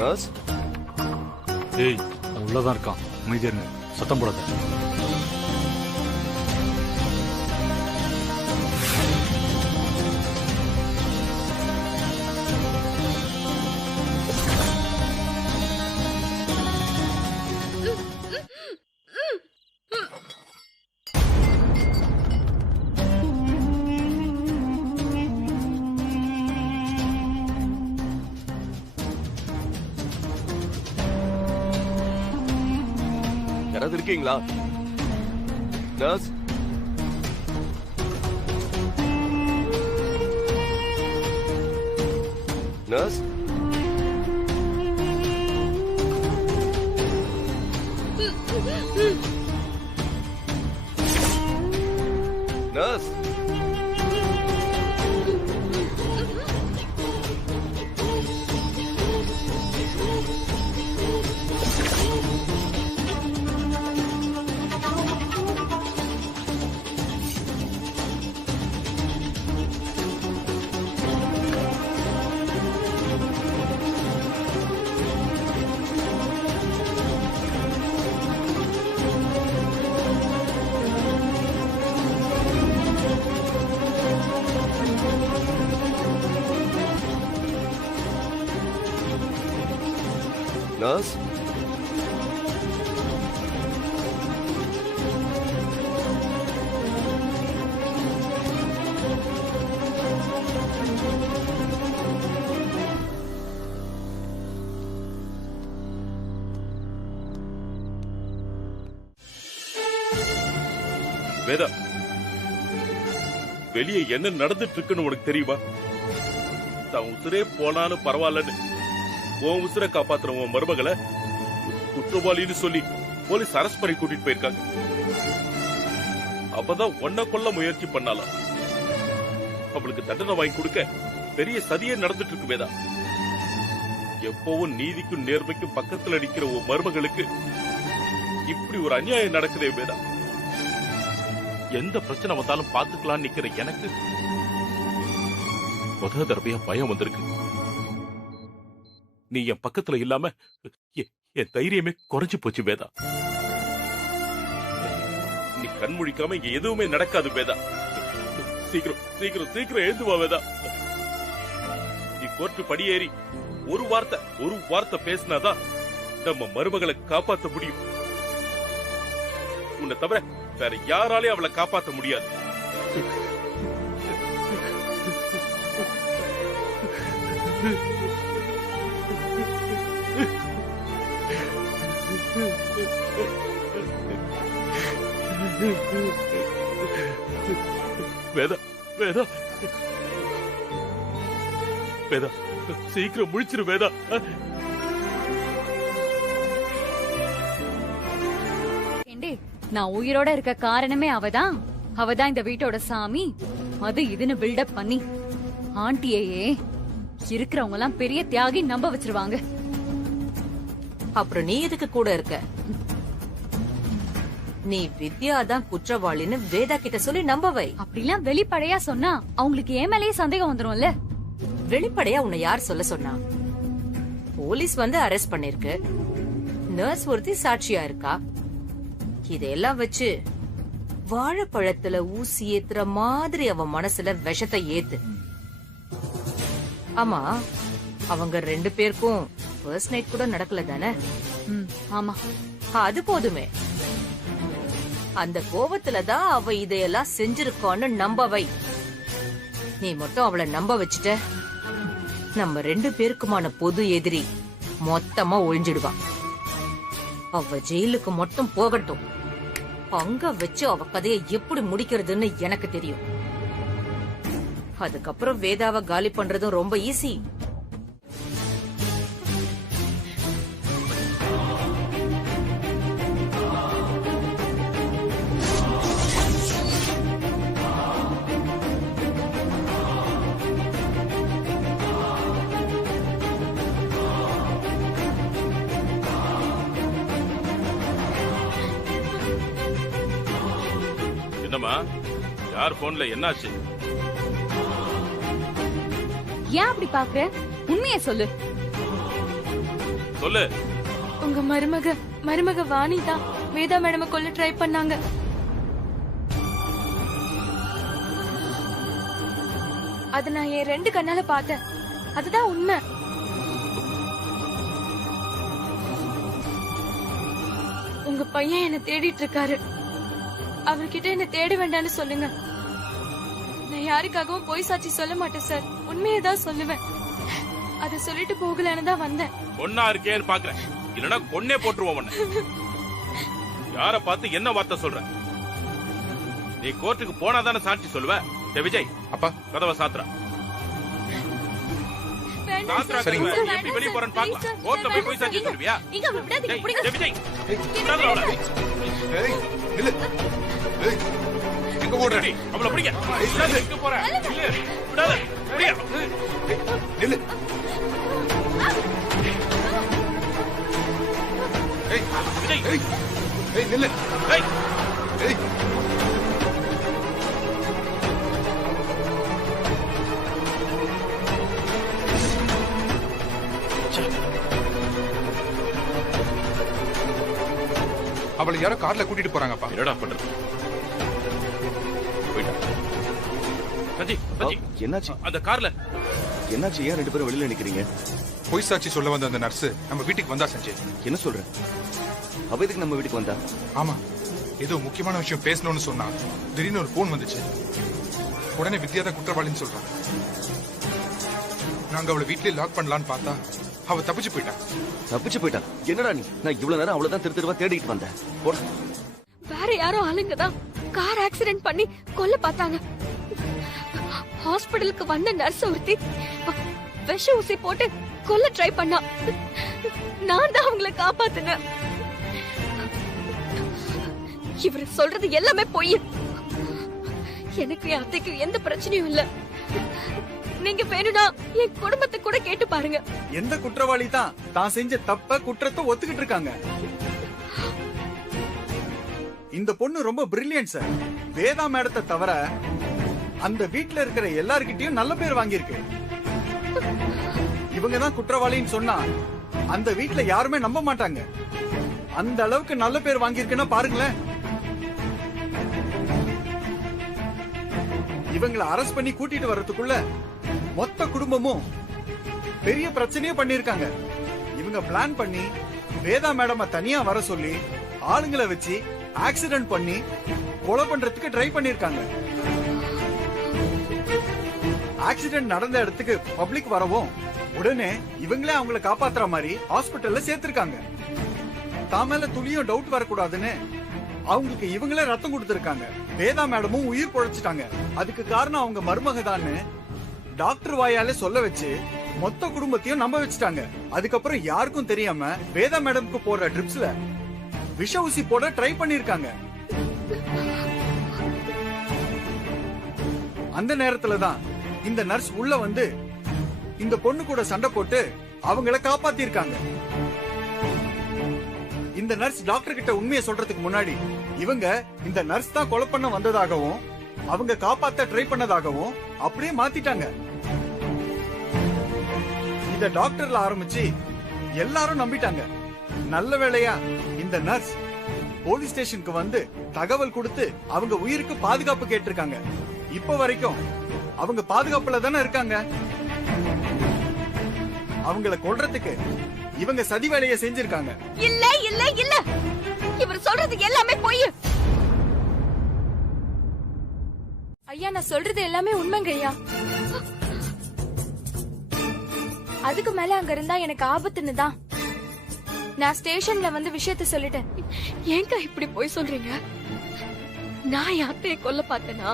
நர்ஸ் ஏய் உள்ளதான் இருக்கான், அமைதியா இருங்க, சத்தம் போடாத. யாராவது இருக்கீங்களா? Nurse nurse nurse nurse Veda, வெளியே என்ன நடந்துட்டு இருக்குன்னு உனக்கு தெரியுமா? தான் உசுரே போனாலும் பரவாயில்லன்னு உன் உசுரை காப்பாத்துற உன் மருமகளை குற்றவாளின்னு சொல்லி போலீஸ் அரெஸ்ட் பண்ணி கூட்டிட்டு போயிருக்காங்க. அப்பதான் ஒன்ன கொல்ல முயற்சி பண்ணாலாம். அவளுக்கு தண்டனை வாங்கி கொடுக்க பெரிய சதியே நடந்துட்டு இருக்கு வேதா. எப்பவும் நீதிக்கும் நேர்மைக்கும் பக்கத்துல நிக்கிற உன் மருமகளுக்கு இப்படி ஒரு அநியாயம் நடக்குதே வேதா. எந்த பிரச்சனை வந்தாலும் பாத்துக்கலாம் நிக்கிற எனக்கு முத தடவையா பயம் வந்திருக்கு. நீ என் பக்கத்துல இல்லாம என் தைரியமே குறைஞ்சு போச்சு வேதா. நீ கண்முழிக்காம இங்க எதுவுமே நடக்காது வேதா. சீக்கிரம் சீக்கிரம் சீக்கிரம் எழுந்துவா வேதா. நீ கோர்ட்டு படியேறி ஒரு வார்த்தை பேசினாதான் நம்ம மருமகளை காப்பாற்ற முடியும். உன்னை தவிர வேற யாராலையும் அவளை காப்பாற்ற முடியாது. வேதா வேதா வேதா, சீக்கிரம் முழிச்சிரு வேதா. நான் உயிரோட இருக்க காரணமே அவதான் இந்த வீட்டோட சாமி. அது இதுன்னு பில்டப் பண்ணி ஆண்டியையே இருக்கிறவங்க எல்லாம் பெரிய தியாகி நம்ப வச்சிருவாங்க. அப்புறம் நீ எதுக்கு கூட இருக்க? நீ வித்யாதான் குற்றவாளின்னு வேதா கிட்ட சொல்லி நம்ப வை. அப்படிலாம் வெளிப்படையா சொன்னா அவங்களுக்கு ஏன் மேலேயே சந்தேகம் வந்துரும்ல. வெளிப்படையா உன்னை யார் சொல்ல சொன்னா? போலீஸ் வந்து அரெஸ்ட் பண்ணிருக்கு, நர்ஸ் ஒருத்தி சாட்சியா இருக்கா. இதெல்லாம் வச்சு வாழைப்பழத்துல ஊசி ஏத்துற மாதிரி அவ மனசுல விஷத்தை ஏத்து. ஆமா, அவங்க 2 பேருக்கும் ஃபர்ஸ்ட் நைட் கூட நடக்கல தானே? ஆமா, அது போதுமே. அந்த கோபத்துலதான் அவ இதையெல்லாம் செஞ்சிருக்கான்னு நம்ப வை. நீ மட்டும் அவளை நம்ப வச்சுட்ட, நம்ம 2 பேருக்குமான பொது எதிரி மொத்தமா ஒழிஞ்சிடுவா. அவ ஜெயிலுக்கு மட்டும் போகட்டும், அங்க வச்சு அவ கதையை எப்படி முடிக்கிறதுன்னு எனக்கு தெரியும். அதுக்கப்புறம் வேதாவை காலி பண்றதும் ரொம்ப ஈஸி. என்னம்மா யார் போன்ல என்னாச்சு? ஏன் அப்படி பாக்குற? உண்மையை சொல்லு. சொல்லு. உங்க மருமக வாணி தான் வேதா மேடம் கொல்ல ட்ரை பண்ணாங்க. அத நான் என் 2 கண்ணால பார்த்தேன். அதுதான் உண்மை. உங்க பையன் என்ன தேடிட்டு இருக்காரு. அவர்கிட்ட என்ன தேட வேண்டாம்னு சொல்லுங்க. நான் யாருக்காகவும் பொய் சாட்சி சொல்ல மாட்டேன் சார். உண்மையை தான் சொல்லுவேன். அத சொல்லிட்டு போகலான்னு தான் வந்தேன். பொண்ணா இருக்கேன்னு பாக்குறேன், இல்லனா கொன்னே போட்டுருவோம் உன்னை. யார பார்த்து என்ன வார்த்தை சொல்ற? நீ கோர்ட்டுக்கு போனாதானே சாட்சி சொல்லுவ. விஜய் அப்பா கதவை சாத்துறா. சரிங்க. எப்படி வெளிய போறன்னு பார்க்கலாம். கோர்ட்ல போய் போய் சாட்சி சொல்லுவியா? இங்க விடாதீங்க. புடிங்க. விஜய் நில்லு. எங்க ஓடுற நீ? அவளை பிடிங்க. எங்க போற? இல்ல விடாத. பிடிங்க. நில்லு. ஏய் விஜய். ஏய் நில்லு. ஏய் ஏய் அவளை யாரோ கார்ல கூட்டிட்டு போறாங்கப்பா. என்னடா பண்றது? என்னாச்சு? அந்த கார்ல என்னாச்சு? ஏன் 2 பேரும் வெளியில நிக்கிறீங்க? பொய் சாட்சி சொல்ல வந்த அந்த நர்ஸ் நம்ம வீட்டுக்கு வந்தா சஞ்சய். என்ன சொல்ற? அவ எதுக்கு நம்ம வீட்டுக்கு வந்தா? ஆமா, ஏதோ முக்கியமான விஷயம் பேசணும்னு சொன்னா திடீர்னு ஒரு போன் வந்துச்சு. உடனே வித்யா தான் குற்றவாளின்னு சொல்றான். நாங்க அவளை வீட்லயே லாக் பண்ணலான்னு பார்த்தா அவ தப்பிச்சு போயிட்டான். தப்பிச்சு போயிட்டான்? என்னடா நீ? நான் இவ்வளவு நேரம் அவளதான் தெருவா தேடிட்டு வந்தேன். வேற யாரோ ஆளுங்க தான் கார் ஆக்சிடென்ட் பண்ணி கொல்ல பார்த்தாங்க. ஹாஸ்பிடலுக்கு வந்த நர்ஸ் ஒருத்தி விஷ ஊசி போட்டு கொல்ல ட்ரை பண்ணா. நான் தான் அவங்கள காப்பாத்தினேன். இவர் சொல்றது எல்லாமே பொய். எனக்கு என் அத்தைக்கு எந்த பிரச்சனையும் இல்ல. நீங்க வேணும்னா என் குடும்பத்தை கூட கேட்டு பாருங்க. எந்த குற்றவாளி தான் செஞ்ச தப்ப குற்றத்தை ஒத்துக்கிட்டு இருக்காங்க. இந்த பொண்ணு ரொம்ப பிரில்லியன்ட் சார். வேதா மேடத்தை தவிர அந்த வீட்ல இருக்கிற எல்லார்கிட்டயும் நல்ல பேர் வாங்கியிருக்கு. இவங்க தான் குற்றவாளின்னு சொன்னா அந்த வீட்ல யாருமே நம்ப மாட்டாங்க. அந்த அளவுக்கு நல்ல பேர் வாங்கியிருக்குன்னா பாருங்களேன். இவங்களை அரெஸ்ட் பண்ணி கூட்டிட்டு வர்றதுக்குள்ள மொத்த குடும்பமும் பெரிய பிரச்சனையே பண்ணிருக்காங்க. இவங்க பிளான் பண்ணி வேதா மேடம தனியா வர சொல்லி ஆளுங்களை வச்சு ஆக்சிடென்ட் பண்ணி கொலை பண்றதுக்கு ட்ரை பண்ணிருக்காங்க. ஆக்சிடென்ட் நடந்த இடத்துக்கு பப்ளிக் வரவும் உடனே இவங்களே அவங்களை காப்பாத்துற மாதிரி ஹாஸ்பிட்டல்ல சேர்த்திருக்காங்க. தாமேல துளியும் டவுட் வரக்கூடாதுன்னு அவங்களுக்கு இவங்களே ரத்தம் கொடுத்திருக்காங்க. வேதா மேடமும் உயிர் பொழைச்சிட்டாங்க. அதுக்கு காரணம் அவங்க மருமகதான்னு டாக்டர் வாயாலே சொல்ல வச்சு மொத்த குடும்பத்தையும் நம்ப வச்சுட்டாங்க. அதுக்கப்புறம் யாருக்கும் தெரியாம வேதா மேடம்க்கு போடுற ட்ரிப்ஸ்ல விஷ ஊசி போட ட்ரை பண்ணிருக்காங்க. அந்த நேரத்துலதான் இந்த நர்ஸ் உள்ள வந்து இந்த பொண்ணு கூட சண்டை போட்டு அவங்கள காப்பாத்திருக்காங்க. இந்த நர்ஸ் டாக்டர் கிட்ட உண்மையை சொல்றதுக்கு முன்னாடி இவங்க இந்த நர்ஸ் தான் கொலை பண்ண வந்ததாகவும் அவங்க காப்பாத்த ட்ரை பண்ணதாகவும் அப்படியே மாத்திட்டாங்க. இத டாக்டர்ல ஆரம்பிச்சு எல்லாரும் நம்பிட்டாங்க. நல்ல வேளையா இந்த நர்ஸ் போலீஸ் ஸ்டேஷனுக்கு வந்து தகவல் கொடுத்து அவங்க உயிருக்கு பாதுகாப்பு கேட்டிருக்காங்க. இப்ப வரைக்கும் அவங்க பாதுகாப்புல தானே இருக்காங்க. அவங்கள கொல்றதுக்கு இவங்க சதி வேலையை செஞ்சிருக்காங்க. இல்ல இல்ல இல்ல, இவர் சொல்றது எல்லாமே பொய். ஐயா, நான் சொல்றது எல்லாமே உண்மைங்க ஐயா. அதுக்கு மேல அங்க இருந்தா எனக்கு ஆபத்துன்னு தான் நான் ஸ்டேஷன்ல வந்து விஷயத்த சொல்லிட்டேன். ஏங்க இப்படி போய் சொல்றீங்க? நான் என் அத்தையை கொல்ல பார்த்தேனா?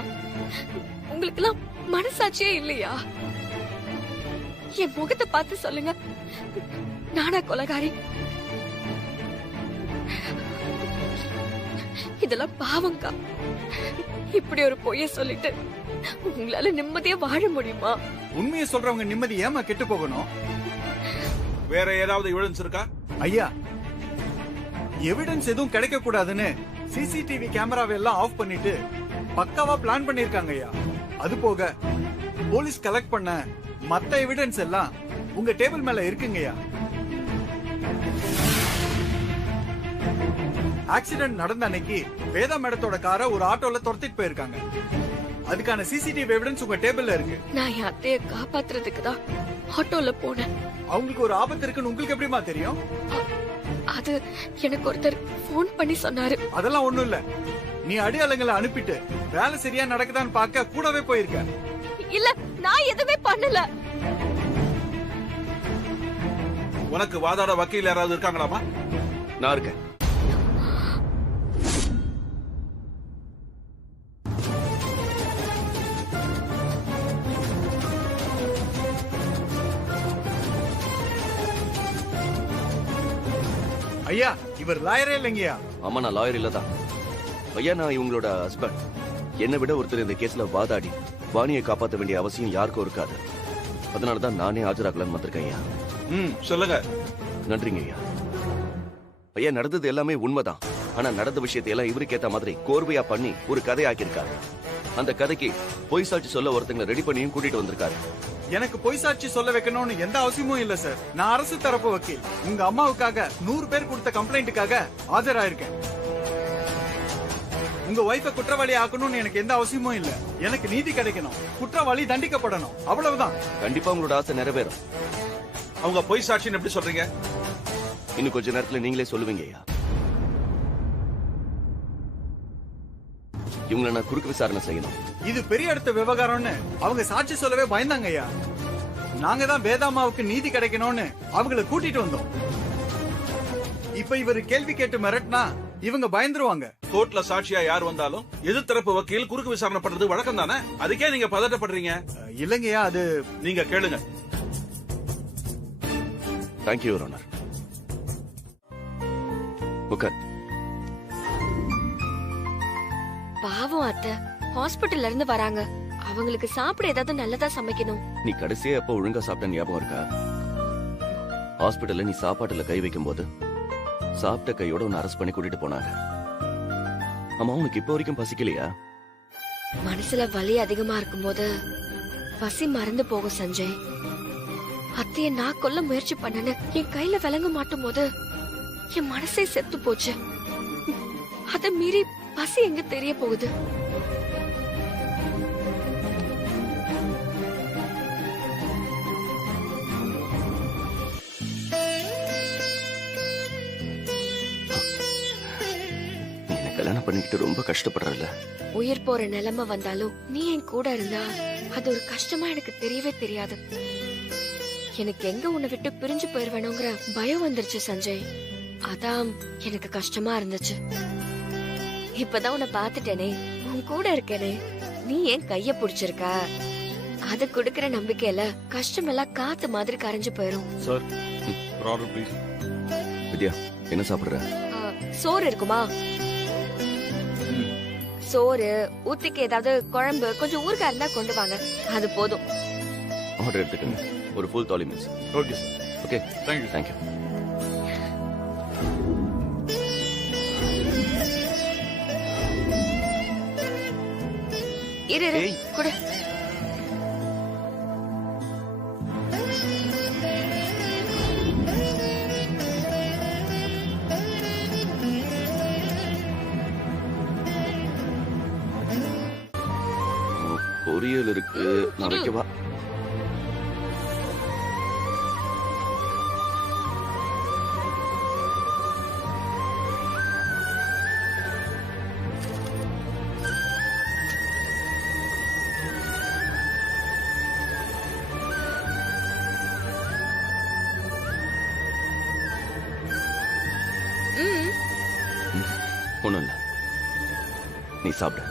உங்களுக்கு எல்லாம் மனசாட்சியே இல்லையா? என் முகத்தை பார்த்து சொல்லுங்க, நானா கொலைகாரி? இதெல்லாம் பாவங்கா. இப்படி ஒரு பொய்ய சொல்லிட்டு உங்களால நிம்மதியா வாழ முடியுமா? உண்மையை சொல்றவங்க நிம்மதி ஏமா கெட்டு போகணும்? வேற ஏதாவது எவிடன்ஸ் இருக்கா? ஐயா, எவிடன்ஸ் எதுவும் கிடைக்க கூடாதுன்னு சிசிடிவி கேமராவை எல்லாம் ஆஃப் பண்ணிட்டு பக்காவா பிளான் பண்ணிருக்காங்க ஐயா. அது போக போலீஸ் கலெக்ட் பண்ண மத்த எவிடன்ஸ் எல்லாம் உங்க டேபிள் மேல இருக்குங்கய்யா. ஆக்சிடென்ட் நடந்த அன்னைக்கு வேதா மேடத்தோட காரை ஒரு ஆட்டோல துரத்திட்டு போயிருக்காங்க. அதுக்கான சிசிடிவி எவிடன்ஸ் உங்க டேபிள்ல இருக்கு. நான் என் அத்தைய காப்பாத்துறதுக்கு தான் ஆட்டோல போனேன். அவங்களுக்கு ஒரு ஆபத்து இருக்குன்னு உங்களுக்கு எப்படிமா தெரியும்? அது எனக்கு ஒருத்தர் போன் பண்ணி சொன்னாரு. அதெல்லாம் ஒண்ணும் இல்ல. நீ அடியாளங்களை அனுப்பிட்டு வேலை சரியா நடக்குதான்னு பார்க்க கூடவே போயிருக்க. இல்ல, நான் எதுவுமே பண்ணல. உனக்கு வாதாட வக்கீல் யாராவது இருக்காங்களாமா? நான் இருக்கேன். ஐயா, இவர் லாயரே இல்லைங்கய்யா. ஆமா, நான் லாயர் இல்லதான். ஐயா, நான் இவங்களோட ஹஸ்பண்ட். என்னை விட ஒருத்தர் இந்த கேஸ்ல வாதாடி வாணியை காப்பாற்ற வேண்டிய அவசியம் யாருக்கும் இருக்காது. அதனாலதான் நானே ஆஜராகலான்னு வந்திருக்கேன் ஐயா. சொல்லுங்க. நன்றிங்க ஐயா. ஐயா, நடந்தது எல்லாமே உண்மைதான். ஆனா நடந்த விஷயத்தை எல்லாம் இவருக்கு ஏத்த மாதிரி கோர்வையா பண்ணி ஒரு கதை ஆக்கியிருக்காரு. அந்த கதைக்கு பொய் சாட்சி சொல்ல ஒருத்தங்களை ரெடி பண்ணியும் கூட்டிட்டு வந்திருக்காரு. எனக்கு பொய் சாட்சி சொல்ல வைக்கணும்னு எந்த அவசியமும் இல்ல சார். நான் அரசு தரப்பு வக்கீல். உங்க அம்மாவுக்காக 100 பேர் கொடுத்த கம்ப்ளைண்ட்டுக்காக ஆஜராயிருக்கேன். உங்க வைஃபை குற்றவாளி ஆக்கணும்னு எனக்கு எந்த அவசியமும் இல்ல. எனக்கு நீதி கிடைக்கணும், குற்றவாளி தண்டிக்கப்படணும், அவ்வளவுதான். கண்டிப்பா உங்களோட ஆசை நிறைவேறும். அவங்க பொய் சாட்சின்னு எப்படி சொல்றீங்க? இன்னும் கொஞ்ச நேரத்துல நீங்களே சொல்லுவீங்க ஐயா. இவங்களை நான் குறுக்கு விசாரணை செய்யணும். இது பெரிய அடுத்த விவகாரம்னு அவங்க சாட்சி சொல்லவே பயந்தாங்க ஐயா. நாங்க தான் வேதாமாவுக்கு நீதி கிடைக்கணும்னு அவங்களை கூட்டிட்டு வந்தோம். இப்ப இவரு கேள்வி கேட்டு மிரட்டினா இவங்க பயந்துருவாங்க. கோர்ட்ல சாட்சியா யார் வந்தாலும் எதிர்த்தரப்பு வக்கீல் குறுக்கு விசாரணை பண்றது வழக்கம் தானே. அதுக்கே நீங்க பதட்டப்படுறீங்க? இல்லங்கய்யா, அது நீங்க கேளுங்க. Thank you your honour. உட்கார். பாவம் அத்தை, ஹாஸ்பிட்டல்ல இருந்து வராங்க. அவங்களுக்கு சாப்பிட ஏதாவது நல்லதா சமைக்கணும். நீ கடைசியா எப்ப ஒழுங்கா சாப்பிட்ட ஞாபகம் இருக்கா? ஹாஸ்பிட்டல்ல நீ சாப்பாட்டுல கை வைக்கும் போது சாப்பிட்ட கையோட உன்னை அரெஸ்ட் பண்ணி கூட்டிட்டு போனாங்க. ஆமா, உனக்கு இப்ப வரைக்கும் பசிக்கலையா? மனசுல வலி அதிகமா இருக்கும்போது பசி மறந்து போகும் சஞ்சய். அத்தைய நான் கொல்ல முயற்சி பண்ணனு என் கையில விளங்க மாட்டும் போது என் மனசே செத்து போச்சு. அத மீறி பசி எங்க தெரிய போகுது? கல்யாணம் பண்ணிக்கிட்டு ரொம்ப கஷ்டப்படுறல. உயிர் போற நிலைமை வந்தாலும் நீ என் கூட இருந்தா அது ஒரு கஷ்டமா எனக்கு தெரியவே தெரியாது. எனக்கு எங்க உன்னை விட்டு பிரிஞ்சு போயிருவேணுங்கிற பயம் வந்துருச்சு சஞ்சய். அதான் எனக்கு கஷ்டமா இருந்துச்சு. இப்பதான் உன்னை பாத்துட்டேனே, உன் கூட இருக்கேனே, நீ ஏன் கைய புடிச்சிருக்க? அது குடுக்கற நம்பிக்கையில கஷ்டம் எல்லாம் காத்து மாதிரி கரைஞ்சு போயிரும். Sir, order please. வித்யா, என்ன சாப்பிடுற? சோறு இருக்குமா? சோறு, ஊத்திக்கு ஏதாவது குழம்பு, கொஞ்சம் ஊறுகாய் இருந்தா கொண்டு வாங்க. அது போதும். ஆர்டர் எடுத்துக்கங்க. ஒரு ஃபுல் தாலி meals. Okay sir. Okay, thank you. Thank you. இரு குடு. பொரியல் இருக்கு, நான் வைக்கவா? ஒண்ணும் இல்ல, நீ சாப்பிடு.